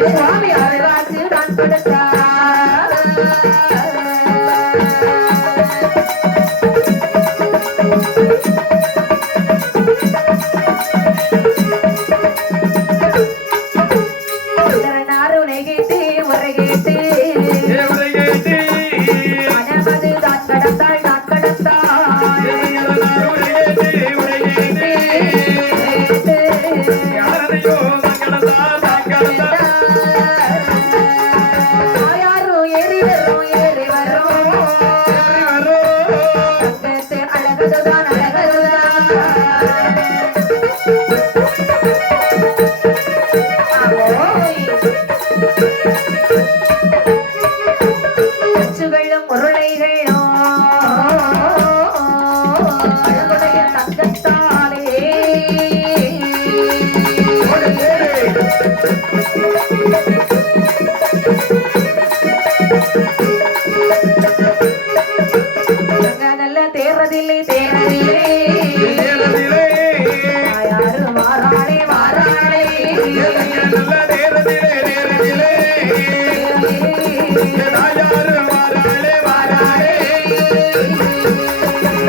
சுவாமி அருள்வாக்கு நான் கொடுத்தார். உரை கேட்டு மனமது தான் கடந்தாள் நான் கடந்தாள் யாரோ ஏறி வரும் ஏறி வரும் அழகதுதான் அழகதுதான் அச்சுகளும் உருளைகளும் அழகுடைய தங்கத்தாலே நல்ல தேர்றதில்லை தேர்றதில்லை யாரு வாராளே வாராளே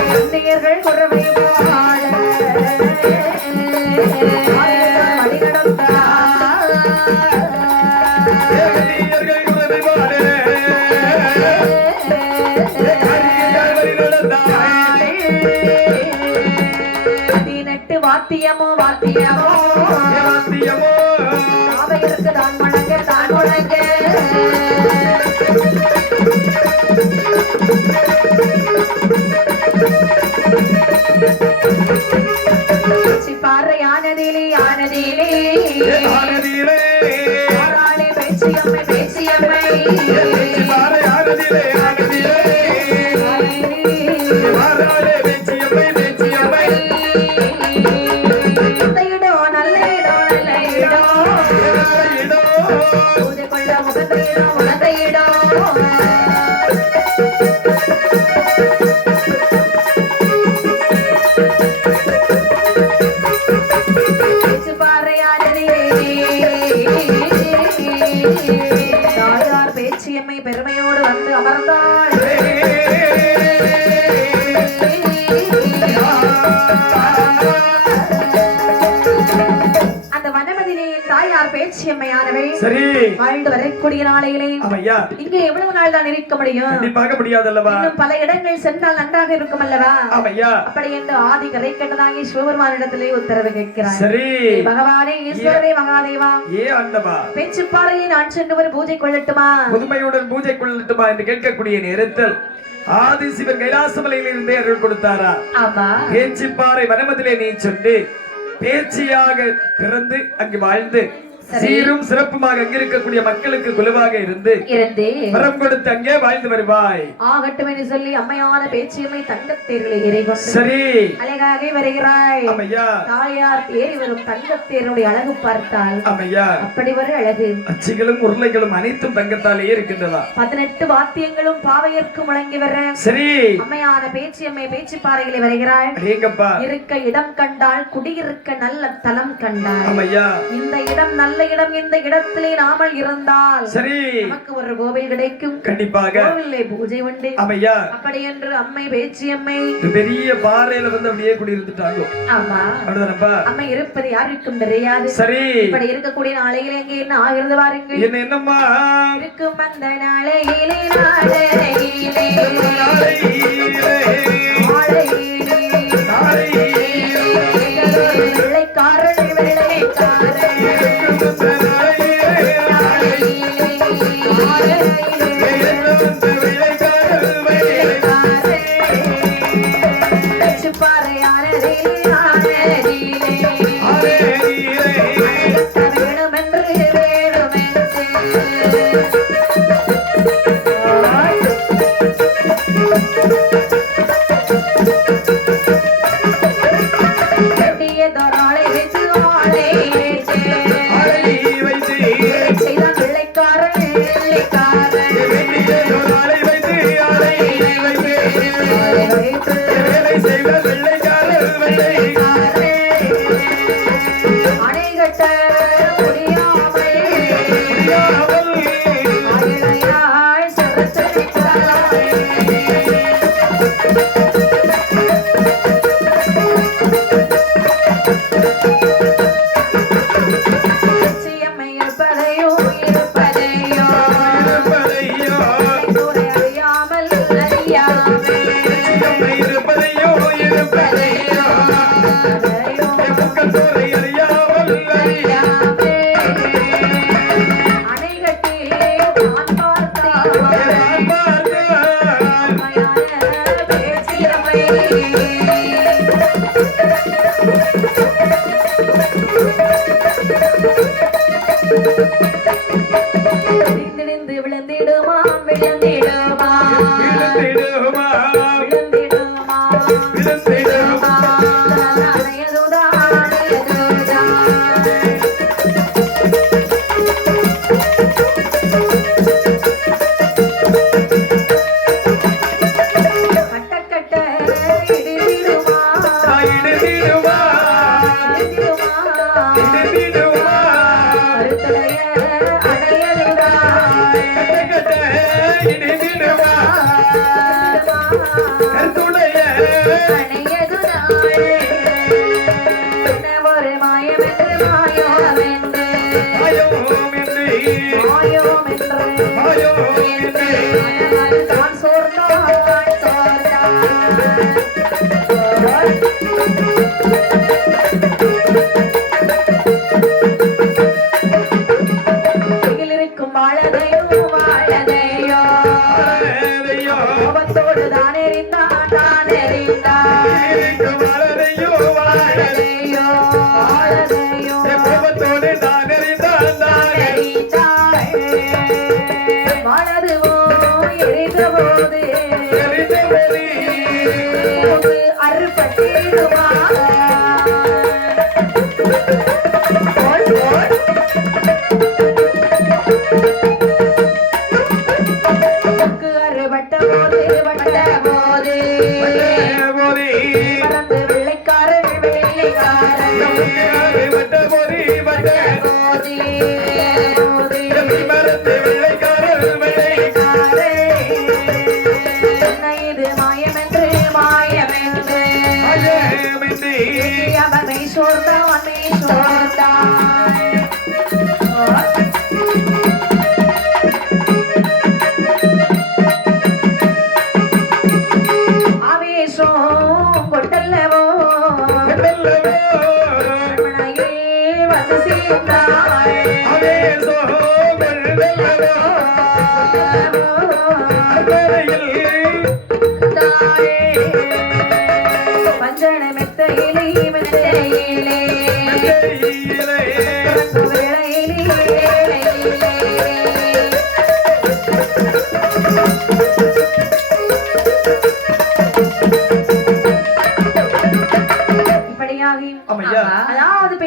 கண்ணியர்கள் குறவை வாழ வாத்தியமோ வாத்தியமோ அவையிற்கு தான் முழங்க தான் முழங்க பாறை ஆனதிலே ஆனதிலே ஆராளே பேச்சியம்மை பேச்சியம்மை இந்த இடம் நல்ல இடம் நல்ல இடம் பூஜை கொள்ள உகந்த இடம் உகந்த இடம் தாயார் பேச்சியம்மை பெருமையோடு வந்து அமர்ந்தாள். அந்த வனமதிலேயின் தாயார் பேச்சியம்மையானவை சரி வாழ்ந்து வரக்கூடிய நாளையிலே ஆமையா இங்கே எவ்வளவு நாள் தான் இருக்க முடியும்? கண்டிப்பாக முடியாதல்லவா இன்னும் பல இடங்கள் சென்றால் நன்றாக இருக்கும் அல்லவா? ஆமையா அப்படி என்று ஆதி கரை கண்டதாகி சிவபெருமானிடத்திலே உத்தரவு கேட்கிறார். சரி பகவானே ஈஸ்வரரே மகாதேவா ஏ ஆண்டவா பேச்சுப்பாறையை நான் சென்று ஒரு பூஜை கொள்ளட்டுமா? புதுமையுடன் பூஜை கொள்ளட்டுமா என்று கேட்கக்கூடிய நேரத்தில் ஆதிசிவன் கைலாசமலையில் இருந்தே அருள் கொடுத்தாரா? ஆமா. பேச்சிப்பாறை வனமதிலே நீ சொல்லி பேச்சியாக பிறந்து அங்கு வாழ்ந்து சீரும் சிறப்புமாக அங்கிருக்கக்கூடிய மக்களுக்கு குழுவாக இருந்து வரம் கொடுத்து அங்கே வாழ்ந்து வருவாய். ஆகட்டும் என்று சொல்லி அம்மையான பேச்சியம்மை தங்கத்தேர்களை ஏறிக்கொண்டு சரி அழகாக வருகிறாய். அம்மையா தாயார் ஏறி வரும் தங்கத்தேருடைய அழகு பார்த்தால் அம்மையா அப்படி ஒரு அழகு. அச்சிகளும் உருளைகளும் அனைத்தும் தங்கத்தாலேயே இருக்கின்றதா? 18 வாத்தியங்களும் பாவையர்க்கு முழங்கி வர சரி அம்மையான பேச்சியம்மை பேச்சு பாறைகளை வருகிறாள். அடேங்கப்பா இருக்க இடம் கண்டால் குடியிருக்க நல்ல தலம் கண்டாள். அம்மையா இந்த இடம் நல்ல இடம் இந்த இடத்திலே நாமல் இருந்தால் சரி நமக்கு ஒரு கோவில் கிடைக்கும். கண்டிப்பாக கோவிலே பூஜை உண்டு. அம்மையா அப்படி என்று அம்மை பேச்சியம்மை பெரிய பாறையில வந்து அப்படியே குடி இருந்துட்டாங்க. ஆமா அப்படிதானப்பா? அம்மை இருப்பது யாருக்கும் தெரியாது. சரி இப்படி இருக்கக்கூடிய நாளையிலே எங்க என்ன ஆகிறது பாருங்க. என்னம்மா இருக்கும் அந்த நாளையிலே நாளையிலே வெள்ளைக்காரன்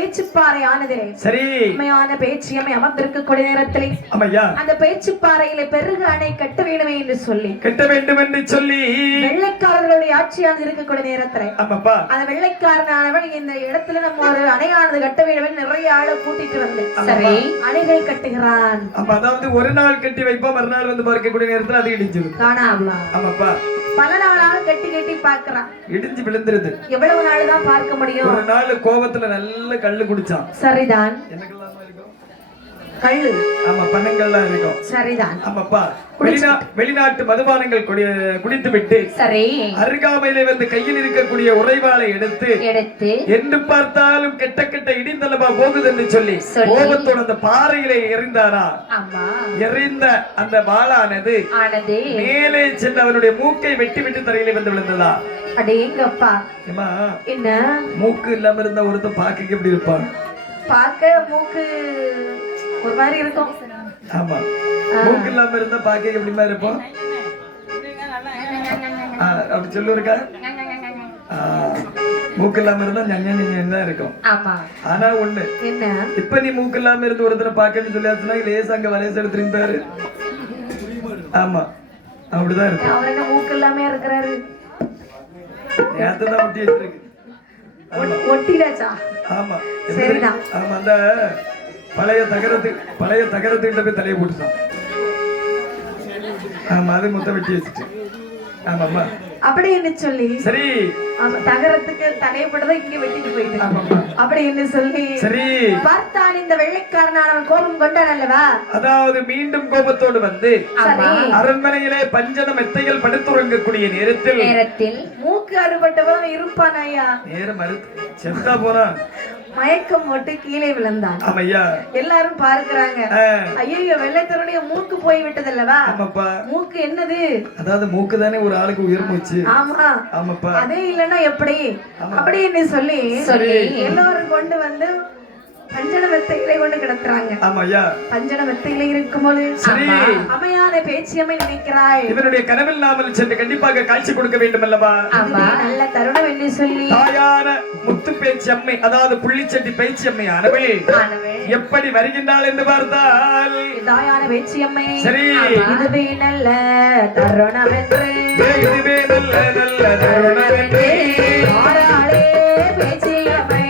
பேச்சுப்பாறை ஆனதே சரி உண்மையான பேச்சியம்மை அமர்ந்திருக்கக்கூடிய நேரத்திலே ஆமையா அந்த பேச்சுப்பாறையில பெருகு அணை கட்ட வேண்டுமே என்று சொல்லி கட்ட வேண்டும் என்று சொல்லி வெள்ளைக்காரர்களுடைய ஆட்சியானது இருக்கக்கூடிய நேரத்திலே ஆமாப்பா அந்த வெள்ளைக்காரனானவன் இந்த இடத்துல நம்ம ஒரு அணையானது கட்ட வேண்டும் நிறைய ஆளை கூட்டிட்டு வந்து சரி அணைகள் கட்டுகிறான் அப்ப அதாவது ஒரு நாள் கட்டி வைப்போம் மறுநாள் வந்து பார்க்கக்கூடிய நேரத்துல அது இடிஞ்சிடும் காணாமலா ஆமாப்பா பல நாளாக கட்டி கட்டி பாக்குறான் இடிஞ்சு விழுந்துருது எவ்வளவு நாள் தான் பார்க்க முடியும் ஒரு நாள் கோபத்துல நல்ல கல்லு குடிச்சான் சரிதான் என்னக்கெல்லாம் இருக்கும் கள்ளு ஆமா பணங்கள்லாம் இருக்கும் சரிதான் ஆமாப்பா வெளிநாட்டு மதுபானங்கள் குடித்து விட்டு சரி அருகாமையிலே வந்து கையில் இருக்கக்கூடிய உறைவாளை எடுத்து எடுத்து என்று பார்த்தாலும் கெட்ட கெட்ட இடிந்தலமா போகுது என்று சொல்லி கோபத்தோட அந்த பாறையிலே எறிந்தாரா ஆமா எறிந்த அந்த வாளானது ஆனது மேலே சென்று அவனுடைய மூக்கை வெட்டி விட்டு தரையிலே வந்து விழுந்ததா அடேங்கப்பா ஏமா என்ன மூக்கு இல்லாம இருந்த ஒருத்தன் பாக்க எப்படி இருப்பான் பார்க்க மூக்கு ஒரு மாதிரி இருக்கும் ஆமா மூக்கு இல்லாம இருந்தா பாக்க எப்படிமா இருப்போம் அப்படி சொல்லுருக்கா மூக்கு இல்லாம இருந்தா தான் இருக்கும் ஆமா ஆனா ஒண்ணு என்ன இப்ப நீ மூக்கு இல்லாம இருந்து ஒருத்தரை பாக்கன்னு சொல்லியாச்சுன்னா லேசா அங்க வலைய எடுத்துருப்பாரு ஆமா அப்படிதான் இருக்கும் அவர் என்ன மூக்கு இல்லாம இருக்கிறாரு நேரத்தான் ஒட்டி வச்சிருக்கு ஒட்டிடாச்சா ஆமா சரிதான் ஆமா அந்த பழைய தகரத்துக்கிட்ட போய் தலையை போட்டுட்டான் ஆமா அது மொத்தம் வெட்டி வச்சுட்டு ஆமாம்மா அப்படி என்ன சொல்லி சரி ஆமா தகரத்துக்கு தலையப்பட்டதை இங்க வெட்டிட்டு போயிட்டு ஆமாம்மா அப்படி என்ன சொல்லி சரி பார்த்தான் இந்த வெள்ளைக்காரனானவன் கோபம் கொண்டான் அல்லவா அதாவது மீண்டும் கோபத்தோடு வந்து சரி அரண்மனையிலே பஞ்சன மெத்தைகள் படுத்துறங்கக்கூடிய நேரத்தில் மூக்கு அறுபட்டவன் இருப்பான் ஐயா நேரம் மறுத்து செத்தா போறான் மயக்கம் போட்டு கீழே விழுந்தான் ஆமையா எல்லாரும் பார்க்கிறாங்க ஐயோ வெள்ளைத்தருடைய மூக்கு போய் விட்டதல்லவா ஆமாப்பா மூக்கு என்னது அதாவது மூக்கு தானே ஒரு ஆளுக்கு உயிர் மூச்சு ஆமா ஆமாப்பா அதே இல்லன்னா எப்படி அப்படின்னு சொல்லி எல்லாரும் கொண்டு வந்து பஞ்சன மெத்தைகளை கொண்டு கிடக்குறாங்க ஆமாயா பஞ்சன மெத்தைகளை இருக்கும்போது அமையான பேச்சியம்மை நினைக்கிறாய் இவனுடைய கனவில் நாமல் சென்று கண்டிப்பாக காட்சி கொடுக்க வேண்டும் அல்லவா நல்ல தருணம் என்று சொல்லி தாயான முத்து பேச்சு அம்மை அதாவது புள்ளிச்செட்டி பேச்சு அம்மை ஆனவள் எப்படி வருகின்றாள் என்று பார்த்தால் தாயான பேச்சியம்மை சரி இதுவே நல்ல தருணம் என்று இதுவே நல்ல தருணம் என்று ஆராளே பேச்சியம்மை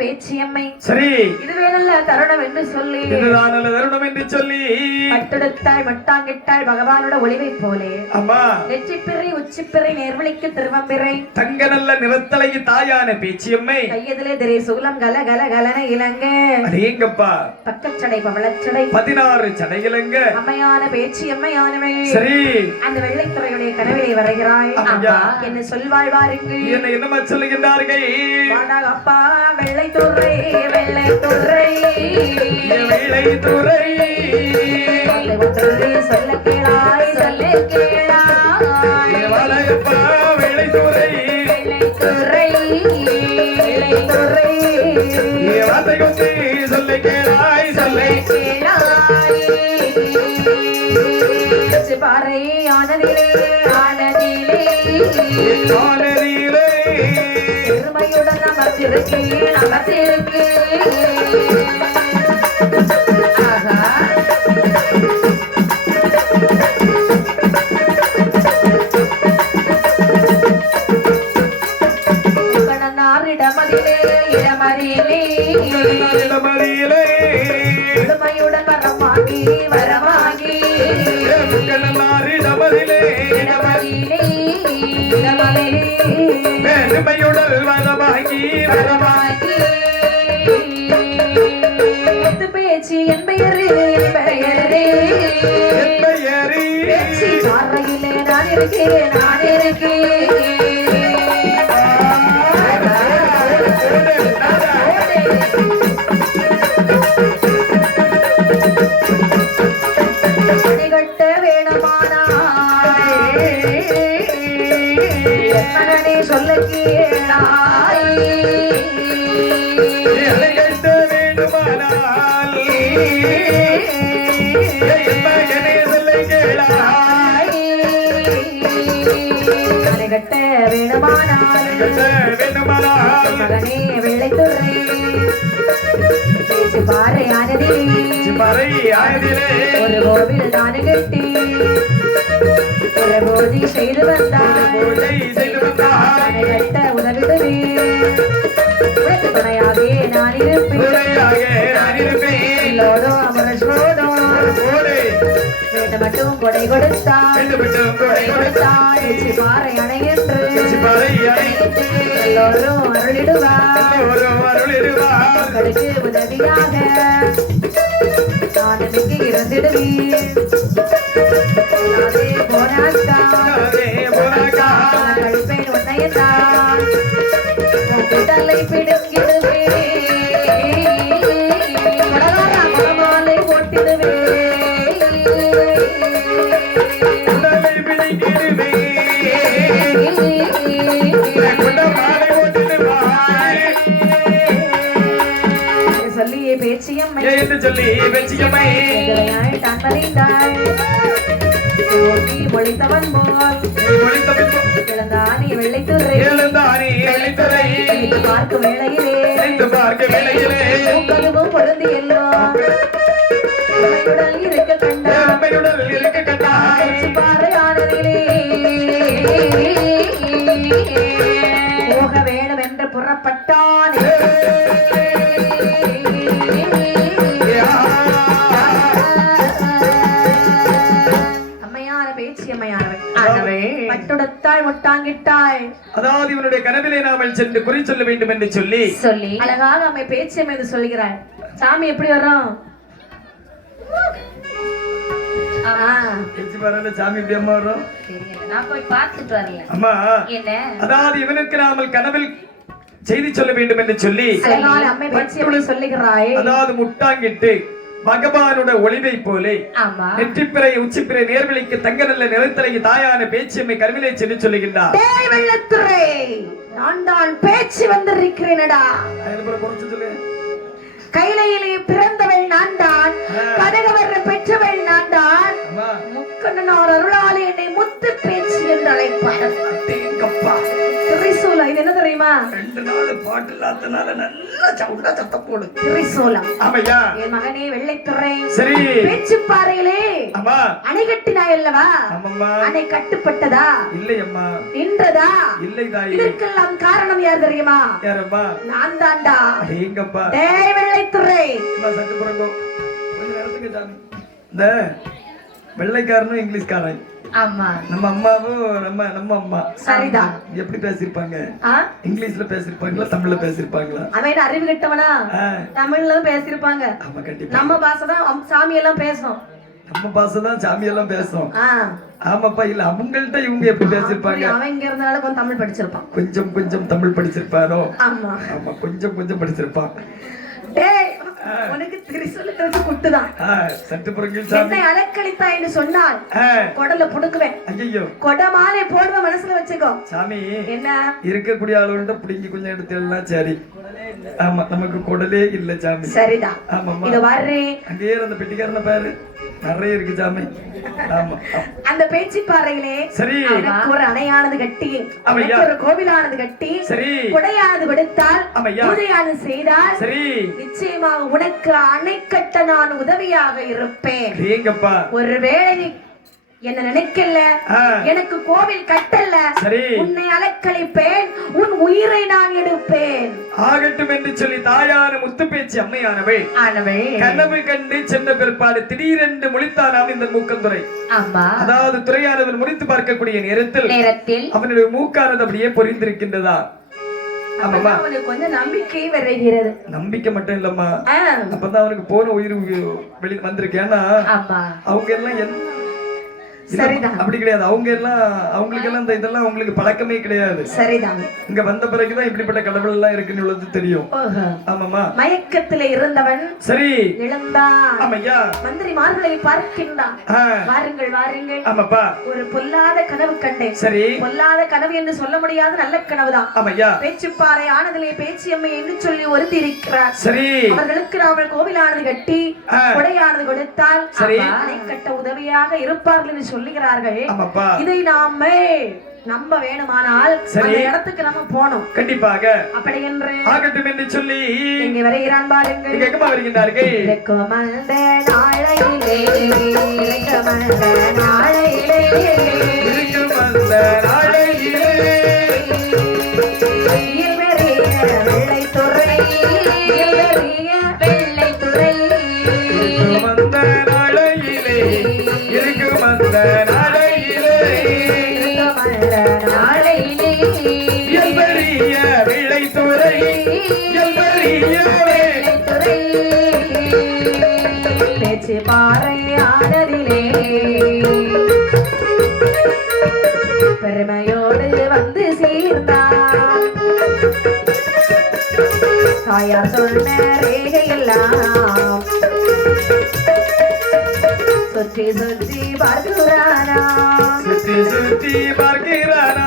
பேச்சியம்மை சரி இதுவே நல்ல தருணம் என்று சொல்லி இதுதான் நல்ல தருணம் என்று சொல்லி பட்டெடுத்தாய் மட்டாங்கிட்டாய் பகவானோட ஒளிவை போலே அம்மா நெற்றிப்பிறை உச்சிப்பிறை நேர்வழிக்கு திருவம்பிறை தங்க நல்ல நிறத்தலை தாயான பேச்சியம்மை கையதிலே திரை சூலம் கல கல கலன இலங்க அடேங்கப்பா பக்கச்சடை பவளச்சடை 16 சடை இலங்க அம்மையான பேச்சியம்மையானவை சரி அந்த வெள்ளைத்துறையுடைய கனவிலே வருகிறாய் என்ன சொல்வாழ்வாருக்கு என்னமா சொல்லுகின்றார்கள் அப்பா வெள்ளைத்துறை வெள்ளைத்துறை வெள்ளைத்துறை சொல்ல கேளாய் சொல்ல கேளாய் வளையப்பா வெள்ளைத்துறை வெள்ளைத்துறை வெள்ளைத்துறை வார்த்தை கொண்டு காலனிலே பெருமையுடன் அமர்ந்திருக்கேன் ஆகா இடமதிலே இடமறியிலே பெருமையுடன் வரமாகி வரமாகி இடமதிலே இடமதிலே இடமதிலே பெருமையுடல் வரமாகி வரமாகி எது பேச்சு என் பெயரே என் பெயரே பெயரி பேச்சு பார்வையிலே நான் இருக்கேன் நான் இருக்கேன் கட்ட வேணுமானாய் மகனே சொல்ல கேளாய் கட்ட வேண்டுமானால் மகனே சொல்ல கேளாய் கட்ட வேணுமானால் வேண்டுமானால் மகனே வெள்ளைத்துறை பேச்சு பாறை ஆனதிலே பறை ஆயதிலே ஒரு கோவில் தானு கட்டி ஒரு போதி செய்து வந்தார் பூஜை செய்து வந்தார் கட்ட உதவிடுவே உனக்கு துணையாகவே நான் இருப்பேன் துணையாக நான் இருப்பேன் எல்லோரோ அமரசோதோ ஓடு வேண்டு மட்டும் கொடை கொடுத்தார் ரெண்டு மட்டும் கொடை கொடுத்தார் பேச்சு பாறை அணையென்று பறை அணைத்து எல்லோரும் அருளிடுவார் ஒரு அருளிடுவார் உங்களுக்கு உதவியாக நான் இங்கு இருந்திடுவேன் போனாக்கா அதே போனாக்கா கழிப்பேன் உன்னையத்தான் தலை பிடிக்கிடுவேன் மலமாலை போட்டிடுவேன் உடலை பிடிக்கிடுவே கொண்ட மாலை ஓட்டிடுவாய் சொல்லியே பேச்சியம்மை என்று சொல்லி வெச்சியம்மை தான் மறைந்தாள் மொழித்தவன் போல் ஒளித்த பின்பு இழந்தானி வெள்ளைத்துறை எழுந்தானே எழுத்தரை பார்க்கும் வேளையிலே என்று பார்க்க வேளையிலே கதுவும் பொருந்தி எல்லோம் உடல் இருக்க கண்டார் அம்மையுடல் இருக்க கண்டாய் பாறை ஆனதிலே போக வேணும் என்று புறப்பட்டான் அம்மையான பேச்சு அம்மையானவள் பட்டுடத்தாய் முட்டாங்கிட்டாய் அதாவது இவனுடைய கனவிலே நாமல் சென்று குறி சொல்ல வேண்டும் என்று சொல்லி சொல்லி அழகாக அம்மை பேச்சு என்று சொல்கிறாள் சாமி எப்படி வரும் சாமி இப்படி அம்மா வரும் தெரியல நான் போய் பார்த்துட்டு வரல அம்மா என்ன அதாவது இவனுக்கு நாமல் கனவில் செய்தி சொல்ல வேண்டும் என்று சொல்லி அழகான அம்மை பேச்சு எப்படி சொல்லுகிறாய் அதாவது முட்டாங்கிட்டு பகவானோட ஒளிவை போலே ஆமா நெற்றிப்பிறை உச்சிப்பிறை நேர்வழிக்கு தங்க நல்ல நிறத்தலை தாயான பேச்சியம்மை கருவிலை சென்று சொல்லுகின்றார் டேய் வெள்ளத்துறை நான் தான் பேச்சு வந்திருக்கிறேனடா கைலையிலே பிறந்தவள் நான் தான் கனகவர பெற்றவள் நான் தான் முக்கண்ணனார் அருளாலே என்னை முத்து பேச்சு என்று அழைப்பார் திரிசூலம் இது என்ன தெரியுமா 2 நாள் பாட்டு இல்லாதனால நல்லா சவுண்டா சத்தம் போடு திரிசூலம் ஆமையா என் மகனே வெள்ளைத்துறை சரி பேச்சு பாறையிலே அம்மா அணை கட்டினாய் அல்லவா ஆமாம்மா அணை கட்டுப்பட்டதா இல்லை அம்மா நின்றதா இல்லை தாயி இதற்கெல்லாம் காரணம் யார் தெரியுமா யாரம்மா நான் தான்டா எங்கப்பா டேய் வெள்ளைத்துறை சட்டு புறங்கோ கொஞ்ச நேரத்துக்கு சாமி இந்த வெள்ளைக்காரனும் இங்கிலீஷ்காரன் ஆமா நம்ம அம்மாவும் நம்ம அம்மா சரிதான் எப்படி பேசிருப்பாங்க ஆ? இங்கிலீஷ்ல பேசிருப்பாங்களா தமிழ்ல பேசிருப்பாங்களா அவன் அறிவு கிட்டவனா ஆ, தமிழ்ல பேசிருப்பாங்க ஆமா கண்டிப்பா நம்ம பாஷை தான் சாமி எல்லாம் பேசும் நம்ம பாஷை தான் சாமி எல்லாம் பேசும் ஆ. ஆமாப்பா இல்ல அவங்கள்ட்ட இவங்க எப்படி பேசிருப்பாங்க அவன் இங்க இருந்தனால கொஞ்சம் தமிழ் படிச்சிருப்பான் கொஞ்சம் கொஞ்சம் தமிழ் படிச்சிருப்பாரோ ஆமா ஆமா கொஞ்சம் கொஞ்சம் படிச்சிருப்பான் டேய் உனக்கு திரிசூலத்தை குட்டுதான் சட்டு புறங்கில் சாமி என்னை அலக்களித்தா என்று சொன்னால் கொடல புடுக்குவேன் ஐயோ கொடை மாலை போடுவேன் மனசுல வச்சுக்கோ சாமி என்ன இருக்கக்கூடிய ஆளுகிட்ட பிடிங்கி கொஞ்சம் எடுத்துலாம் சரி ஆமா நமக்கு குடலே இல்ல சாமி சரிதான் ஆமாமா இது வர்றே அங்கேயே அந்த பெட்டிக்காரன பாரு நிறைய இருக்கு சாமி. ஆமா. அந்த பேச்சு பாறையிலே சரி. எனக்கு ஒரு அணையானது கட்டி, ஆமையா. எனக்கு ஒரு கோவிலானது கட்டி, சரி. கொடையானது கொடுத்தால், ஆமையா. பூஜையானது செய்தால், சரி. நிச்சயமாக உனக்கு அணை கட்ட நான் உதவியாக இருப்பேன். ஏங்கப்பா. ஒருவேளை நீ என்ன நினைக்கல, ஆ. எனக்கு கோவில் கட்டல, சரி. உன்னை அலக்களிப்பேன், உன் உயிரை நான் எடுப்பேன். ஆகட்டும் என்று சொல்லி தாயான முத்துப்பேச்சி அம்மையானவள் ஆனவள் கனவு கண்டு சென்ற பிற்பாடு திடீரென்று முழித்தானாம் இந்த மூக்கந்துரை. ஆமா. அதாவது துறையானவன் முடித்து பார்க்கக்கூடிய நேரத்தில் அவனுடைய மூக்கானது அப்படியே பொறிந்திருக்கின்றதா. ஆமாமா. அவனுக்கு கொஞ்சம் நம்பிக்கை வருகிறது. நம்பிக்கை மட்டும் இல்லம்மா, அப்பதான் அவனுக்கு போன உயிர் வெளி வந்திருக்கு. ஏன்னா அவங்க எல்லாம் சரிதான், அப்படி கிடையாது. அவங்க எல்லாம் அவங்களுக்கு எல்லாம் இந்த இதெல்லாம் அவங்களுக்கு பழக்கமே கிடையாது. சரிதான். இங்க வந்த பிறகுதான் இப்படிப்பட்ட கடவுள் எல்லாம் இருக்குன்னு உள்ளது தெரியும். ஆமாமா. மயக்கத்திலே இருந்தவன் சரி எழுந்தான். ஆமையா. மந்திரிமார்களை பார்க்கின்றான். வாருங்கள் வாருங்கள். ஆமாப்பா. ஒரு பொல்லாத கனவு கண்டேன். சரி. பொல்லாத கனவு என்று சொல்ல முடியாத நல்ல கனவுதான். ஆமையா. பேச்சுப்பாறை ஆனதிலே பேச்சியம்மை என்று சொல்லி ஒருத்தி இருக்கிறார். சரி. அவர்களுக்கு நாமல் கோவிலானது கட்டி, கொடையானது கொடுத்தால் அணை கட்ட உதவியாக இருப்பார்கள் என்று சொல்லுகிறார்கள். இதை நாம நம்ப வேணுமானால் அந்த இடத்துக்கு நம்ம போனோம். கண்டிப்பாக. அப்படி என்று ஆகட்டும் என்று சொல்லி இங்கே வருகிறான் பாருங்கள். எங்கம்மா வருகின்றார்கள்? இலக்கமந்த நாளையிலே, இலக்கமந்த நாளையிலே, இலக்கமந்த நாளையிலே, வெள்ளைத்துறை, வெள்ளைத்துறை, இலக்கமந்த நாளையிலே, இலக்கமந்த நாளையிலே, நாளையிலே, எல்பரிய வெள்ளைத்துறை, எல்பரிய வெள்ளைத்துறை, பேச்சு பாறை ஆனதிலே பெருமையோடு வந்து சேர்ந்தான். தாயார் சொன்ன ரேகையெல்லாம் சுற்றி சுற்றி பார்க்கிறானா, சுற்றி சுற்றி பார்க்கிறானா,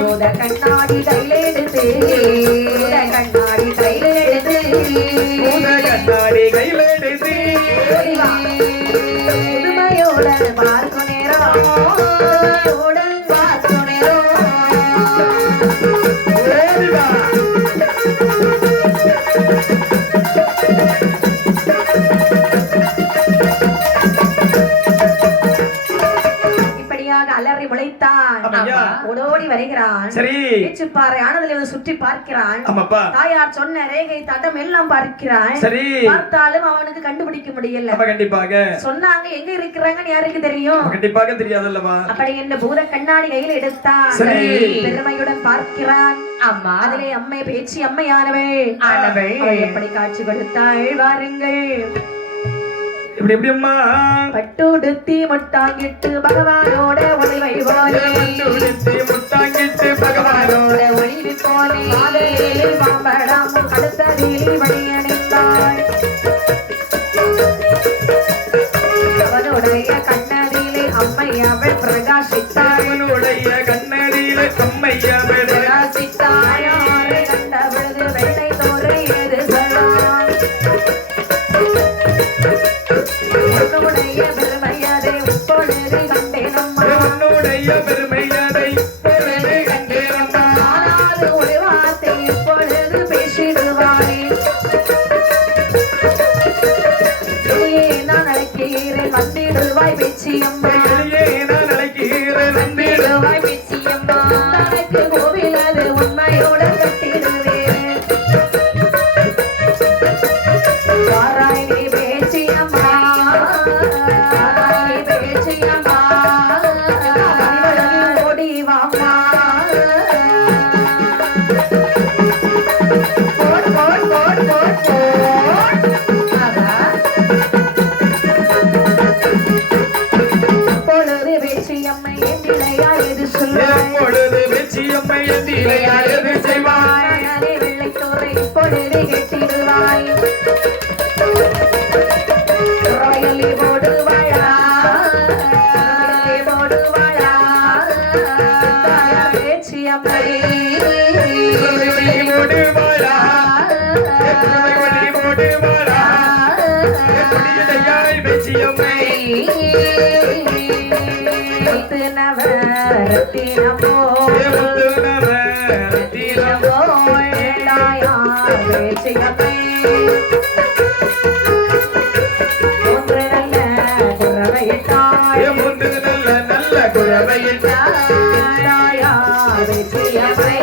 பூத கண்ணாடி கையில் எடுத்து, பூத கண்ணாடி கையில் எடுத்து, பூத கண்ணாடி கையில் எடுத்து, புதுமையோட பார்க்கும் நேரம், புதுமையோட பார்க்கும் நேரம், அலறி முளைத்தான். ஓடோடி வருகிறான். பேச்சுப்பாறை ஆனதில் சுற்றி பார்க்கிறான். தாயார் சொன்ன ரேகை தடம் எல்லாம் பார்க்கிறான். பார்த்தாலும் அவனுக்கு கண்டுபிடிக்க முடியல. கண்டிப்பாக சொன்னாங்க எங்க இருக்கிறாங்கன்னு யாருக்கு தெரியும்? கண்டிப்பாக தெரியாதல்லவா. அப்படி என்ன பூத கண்ணாடி கையில் எடுத்தான். பெருமையுடன் பார்க்கிறான். அம்மா அதிலே அம்மை பேச்சு அம்மையானவள் எப்படி காட்சி கொடுத்தாள் வாருங்கள். இப்படி எப்படி அம்மா பட்டுடுத்தி முட்டாங்கிட்டு பகவானோட ஒளிவை போலே, பட்டுடுத்தி முட்டாங்கிட்டு பகவானோட ஒளிவை போலே, ஆலையிலே மாம்பழம் அடுத்ததிலே வழியணிந்தாள். அவனுடைய கண்ணடியிலே அம்மை அவள் பிரகாசித்தாள். அவனுடைய கண்ணடியிலே அம்மை அவள் பிரகாசித்தாள். யாரை கண்டவளது வெள்ளை தோரை எது சொல்லான். உன்னுடைய பெருமையதை இப்பொழுது கண்டேனம்மா, உன்னுடைய பெருமையதை இப்பொழுது கண்டேனம்மா, ஆனாது ஒரு வார்த்தை இப்பொழுது பேசிடுவாரே. நான் அழைக்கிறேன் வந்திடுவாய் பேச்சியம்மா, நான் அழைக்கிறேன் வந்திடுவாய் பேச்சியம்மா, தனக்கு கோவிலது உண்மையோட கட்டிடுவேன். வாராய் நீ பேச்சியம்மா, வெள்ளைத்தோரை இப்பொழுது கெட்டிடுவாய். ராயலி போடுவாளா, போடுவாளா பேச்சியம்மை, போடுவாளா, போடுவாளா, பேச்சியம்மை, ரத்தினமோ ரத்தினமோ தாயார் பேச்சியம்மை ஒன்று நல்ல குறவையிட்டாய் நல்ல குறவையிட்டாய் தாயார் பேச்சியம்மை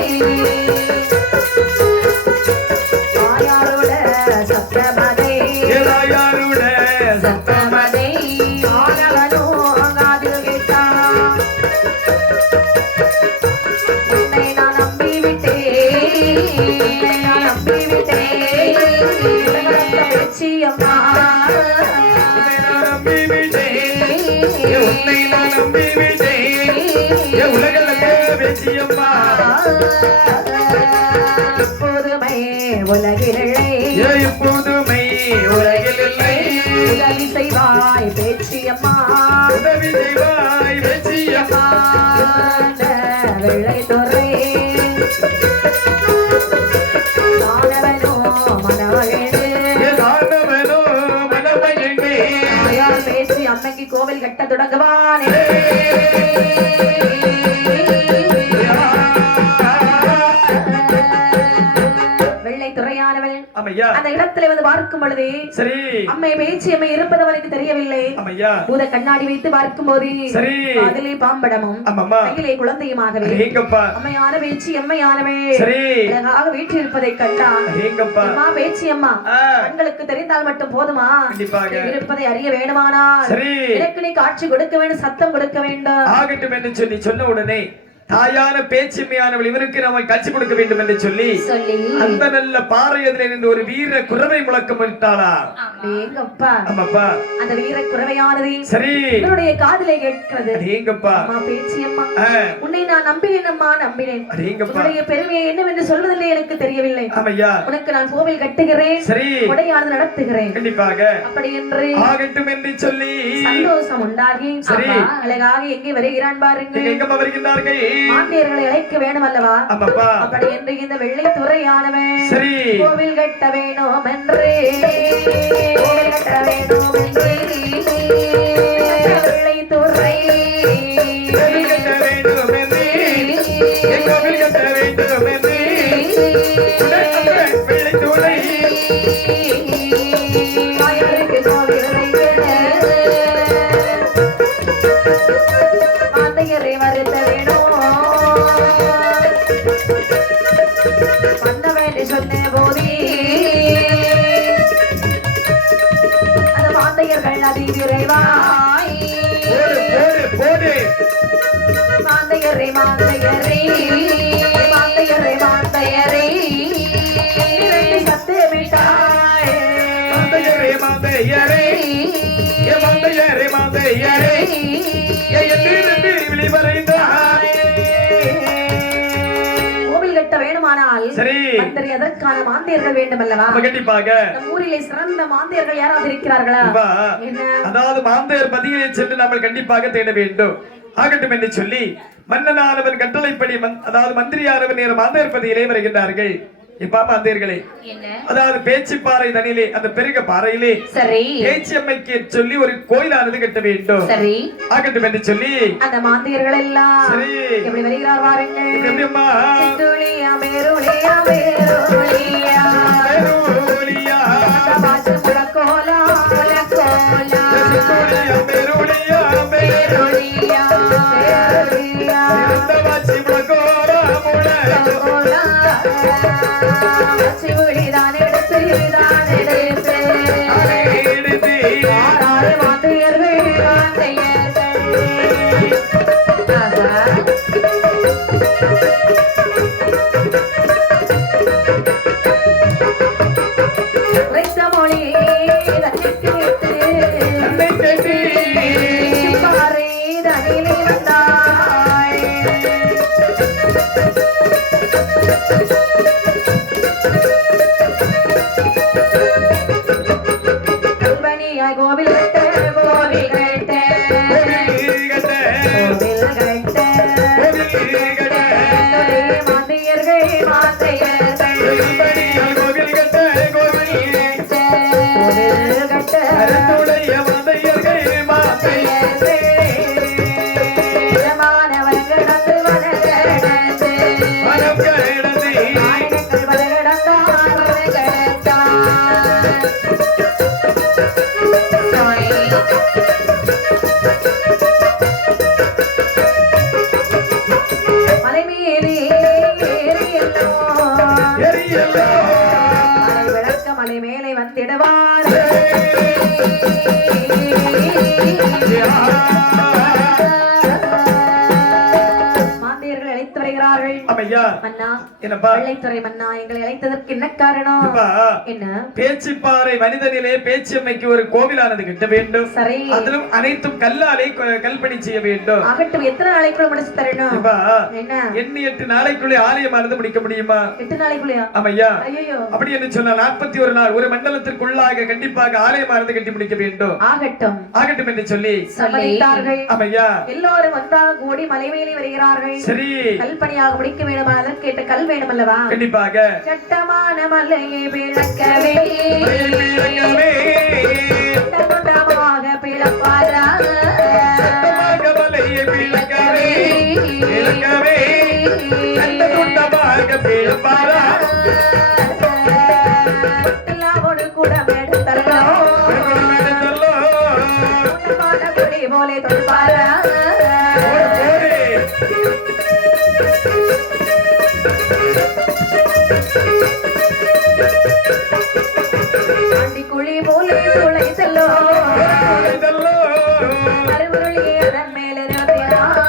தாயாரோட சத்தமதை சத்தமதை ஆனவனோ காதில் கேட்டான் உன்னை நான் நம்பிவிட்டேன் பேச்சியம்மா புதுமை உலகிலே புதுமை உலகில் இல்லை உதவி செய்வாய் பேச்சியம்மா உதவி செய்வாய் பேச்சியம்மா வெள்ளை துறை தானவனோ மனவழகு தானவனோ மனமகிழ்ந்து தாயார் பேச்சு அம்மைக்கு கோவில் கட்ட தொடங்குவானே வெள்ளை துறையானவள் அம்மையா அந்த இடத்துல வந்து பார்க்கும் பொழுது சரி அம்மை பேச்சு அம்மை இருப்பது அவனுக்கு தெரியவில்லை அம்மையா பூத கண்ணாடி வைத்து பார்க்கும் போது சரி அதிலே பாம்படமும் அம்மம்மா கையிலே குழந்தையுமாகவே எங்கப்பா அம்மையான பேச்சு எம்மையானவே சரி அழகாக வீற்றிருப்பதை கண்டான் எங்கப்பா அம்மா பேச்சு அம்மா கண்களுக்கு தெரிந்தால் மட்டும் போதுமா கண்டிப்பாக இருப்பதை அறிய வேண்டுமானால் சரி எனக்கு நீ காட்சி கொடுக்க வேண்டும் சத்தம் கொடுக்க வேண்டும் ஆகட்டும் என்று சொல்லி சொன்ன உடனே தாயான பேச்சுமையானவள் இவனுக்கு நம்ம காட்சி கொடுக்க வேண்டும் என்று சொல்லி அந்த நல்ல பாறையதில் இருந்து ஒரு வீர குறவை முழக்கம் விட்டாளா ஏங்கப்பா ஆமாப்பா அந்த வீர குறவையானது சரி இவருடைய காதிலே கேட்கிறது ஏங்கப்பா அம்மா பேச்சியம்மா உன்னை நான் நம்பினேன் அம்மா நம்பினேன் உன்னுடைய பெருமையை என்னவென்று சொல்வதில்லை எனக்கு தெரியவில்லை ஆமையா உனக்கு நான் கோவில் கட்டுகிறேன் சரி கொடையானது நடத்துகிறேன் கண்டிப்பாக அப்படி என்று ஆகட்டும் என்று சொல்லி சந்தோஷம் உண்டாகி சரி அழகாக எங்கே வருகிறான் பாருங்கள் எங்கம்மா வருகின்றார்கள் மாந்தியர்களை அழைக்க வேணும் அல்லவா ஆமாப்பா அப்படி என்று இந்த வெள்ளை துறையானவன் சரி கோவில் கட்ட வேணும் என்று கோவில் கட்ட வேணும் என்று வெள்ளை துறை கோவில் கட்ட வேண்டும் என்று கோவில் கட்ட வேண்டும் என்று வெள்ளை துறை தாயாருக்கு கோவில் மாந்தையரை வருத்த வேணும் சொன்ன போதே அந்த மாந்தையர்கள் அதி விரைவாய் மாந்தையரை மாந்தையரை மாந்தையரை மாந்தையரை சத்தமிட்டாய் மாந்தையரே மாந்தையரே மாந்தையரே மாந்தையரே வேணுமானால் மந்திரி அதற்கான மாந்தியர்கள் வேண்டும் அல்லவா கண்டிப்பாக நம் ஊரிலே சிறந்த மாந்தியர்கள் யாராவது இருக்கிறார்களா அதாவது மாந்தையர் பதிகளை சென்று நாம் கண்டிப்பாக தேட வேண்டும் ஆகட்டும் என்று சொல்லி மன்னனானவன் கட்டளைப்படி அதாவது மந்திரியானவன் நேரம் மாந்தையர் பதியிலே வருகின்றார்கள் இப்ப மாந்தையர்களே அதாவது பேச்சுப்பாறை தனியிலே அந்த பெருக பாறையிலே பேச்சியம்மைக்கு சொல்லி ஒரு கோயிலானது கட்ட வேண்டும் ஆகட்டும் என்று சொல்லி அந்த மாந்தையர்கள் எல்லாம் எப்படி வருகிறார் வாருங்கள் மலை மேலே வந்திடுவார் மாந்தியர்கள் அழைத்து வருகிறார்கள். மன்னா, வெள்ளைத்துறை மன்னா, எங்களை அழைத்ததற்கு என்ன காரணம்? என்ன? பேச்சிப்பாறை மனிதனிலே பேச்சியம்மைக்கு ஒரு கோவிலானது கட்ட வேண்டும். சரி. அதிலும் அனைத்தும் கல்லாலே கல்பணி செய்ய வேண்டும். ஆகட்டும். எத்தனை நாளைக்குள்ள முடிச்சு தரணும்? என்ன? 8 நாளைக்குள்ளே ஆலயமானது முடிக்க முடியுமா? 8 நாளைக்குள்ளயா? ஆமையா. ஐயோ. அப்படி என்று சொன்னா 41 நாள் ஒரு மண்டலத்திற்குள்ளாக கண்டிப்பாக ஆலயமானது கட்டி முடிக்க வேண்டும். ஆகட்டும். ஆகட்டும் என்று சொல்லி சம்மதித்தார்கள். ஆமையா. எல்லோரும் ஒன்றாக கூடி மலைவேலி வருகிறார்கள். சரி. கல்பணியாக முடிக்க வேண்டும். அதற்கேற்ற கல் வேண்டும் அல்லவா? கண்டிப்பாக. சட்டமான மலையை விளக்கவே சட்டமாக பிளப்பாரா சட்டமாக மலையை விளக்கவே விளக்கவே சட்டமாக பிளப்பாரா எல்லாவோடு கூட எடுத்தல்லோ குடி போலே தொடுப்பாரா குழி போலே துளைத்தல்லோ மறுபொருளியே அதன் மேல நிறுத்தினார்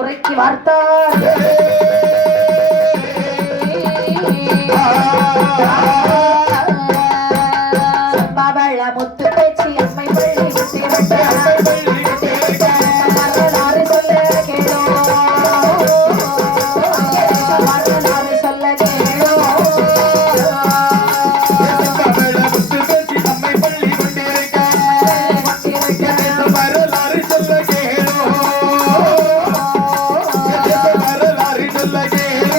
உரைக்கி வார்த்தார் சம்பாவள முத்து பேச்சு அம்மை பள்ளி சொல்ல கேளோ சொல்ல கேளோ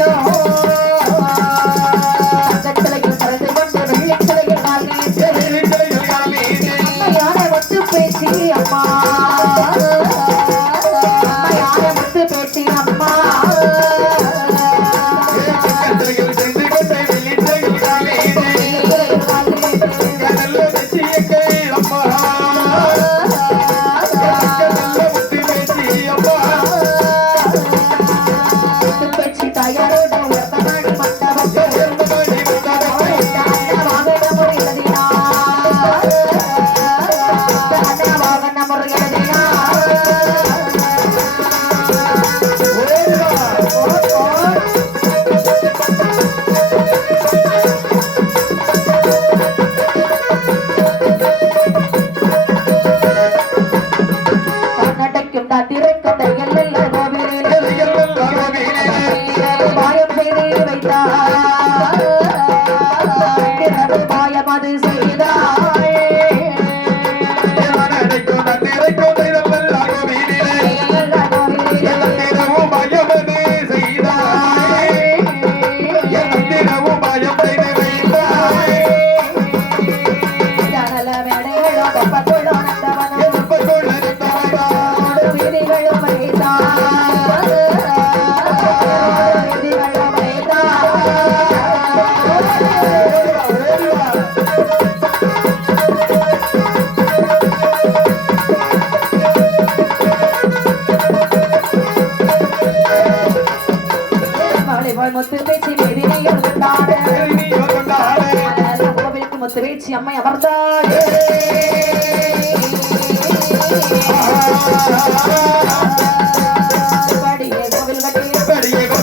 மேடைகளும் வெப்பக்குள்ள நந்தவனம் வீதிகளும் முத்து பேச்சு மேதினியும் கொண்டாடு கோவிலுக்கு முத்து பேச்சு அம்மை அமர்ந்தாடு கோவில் கட்டி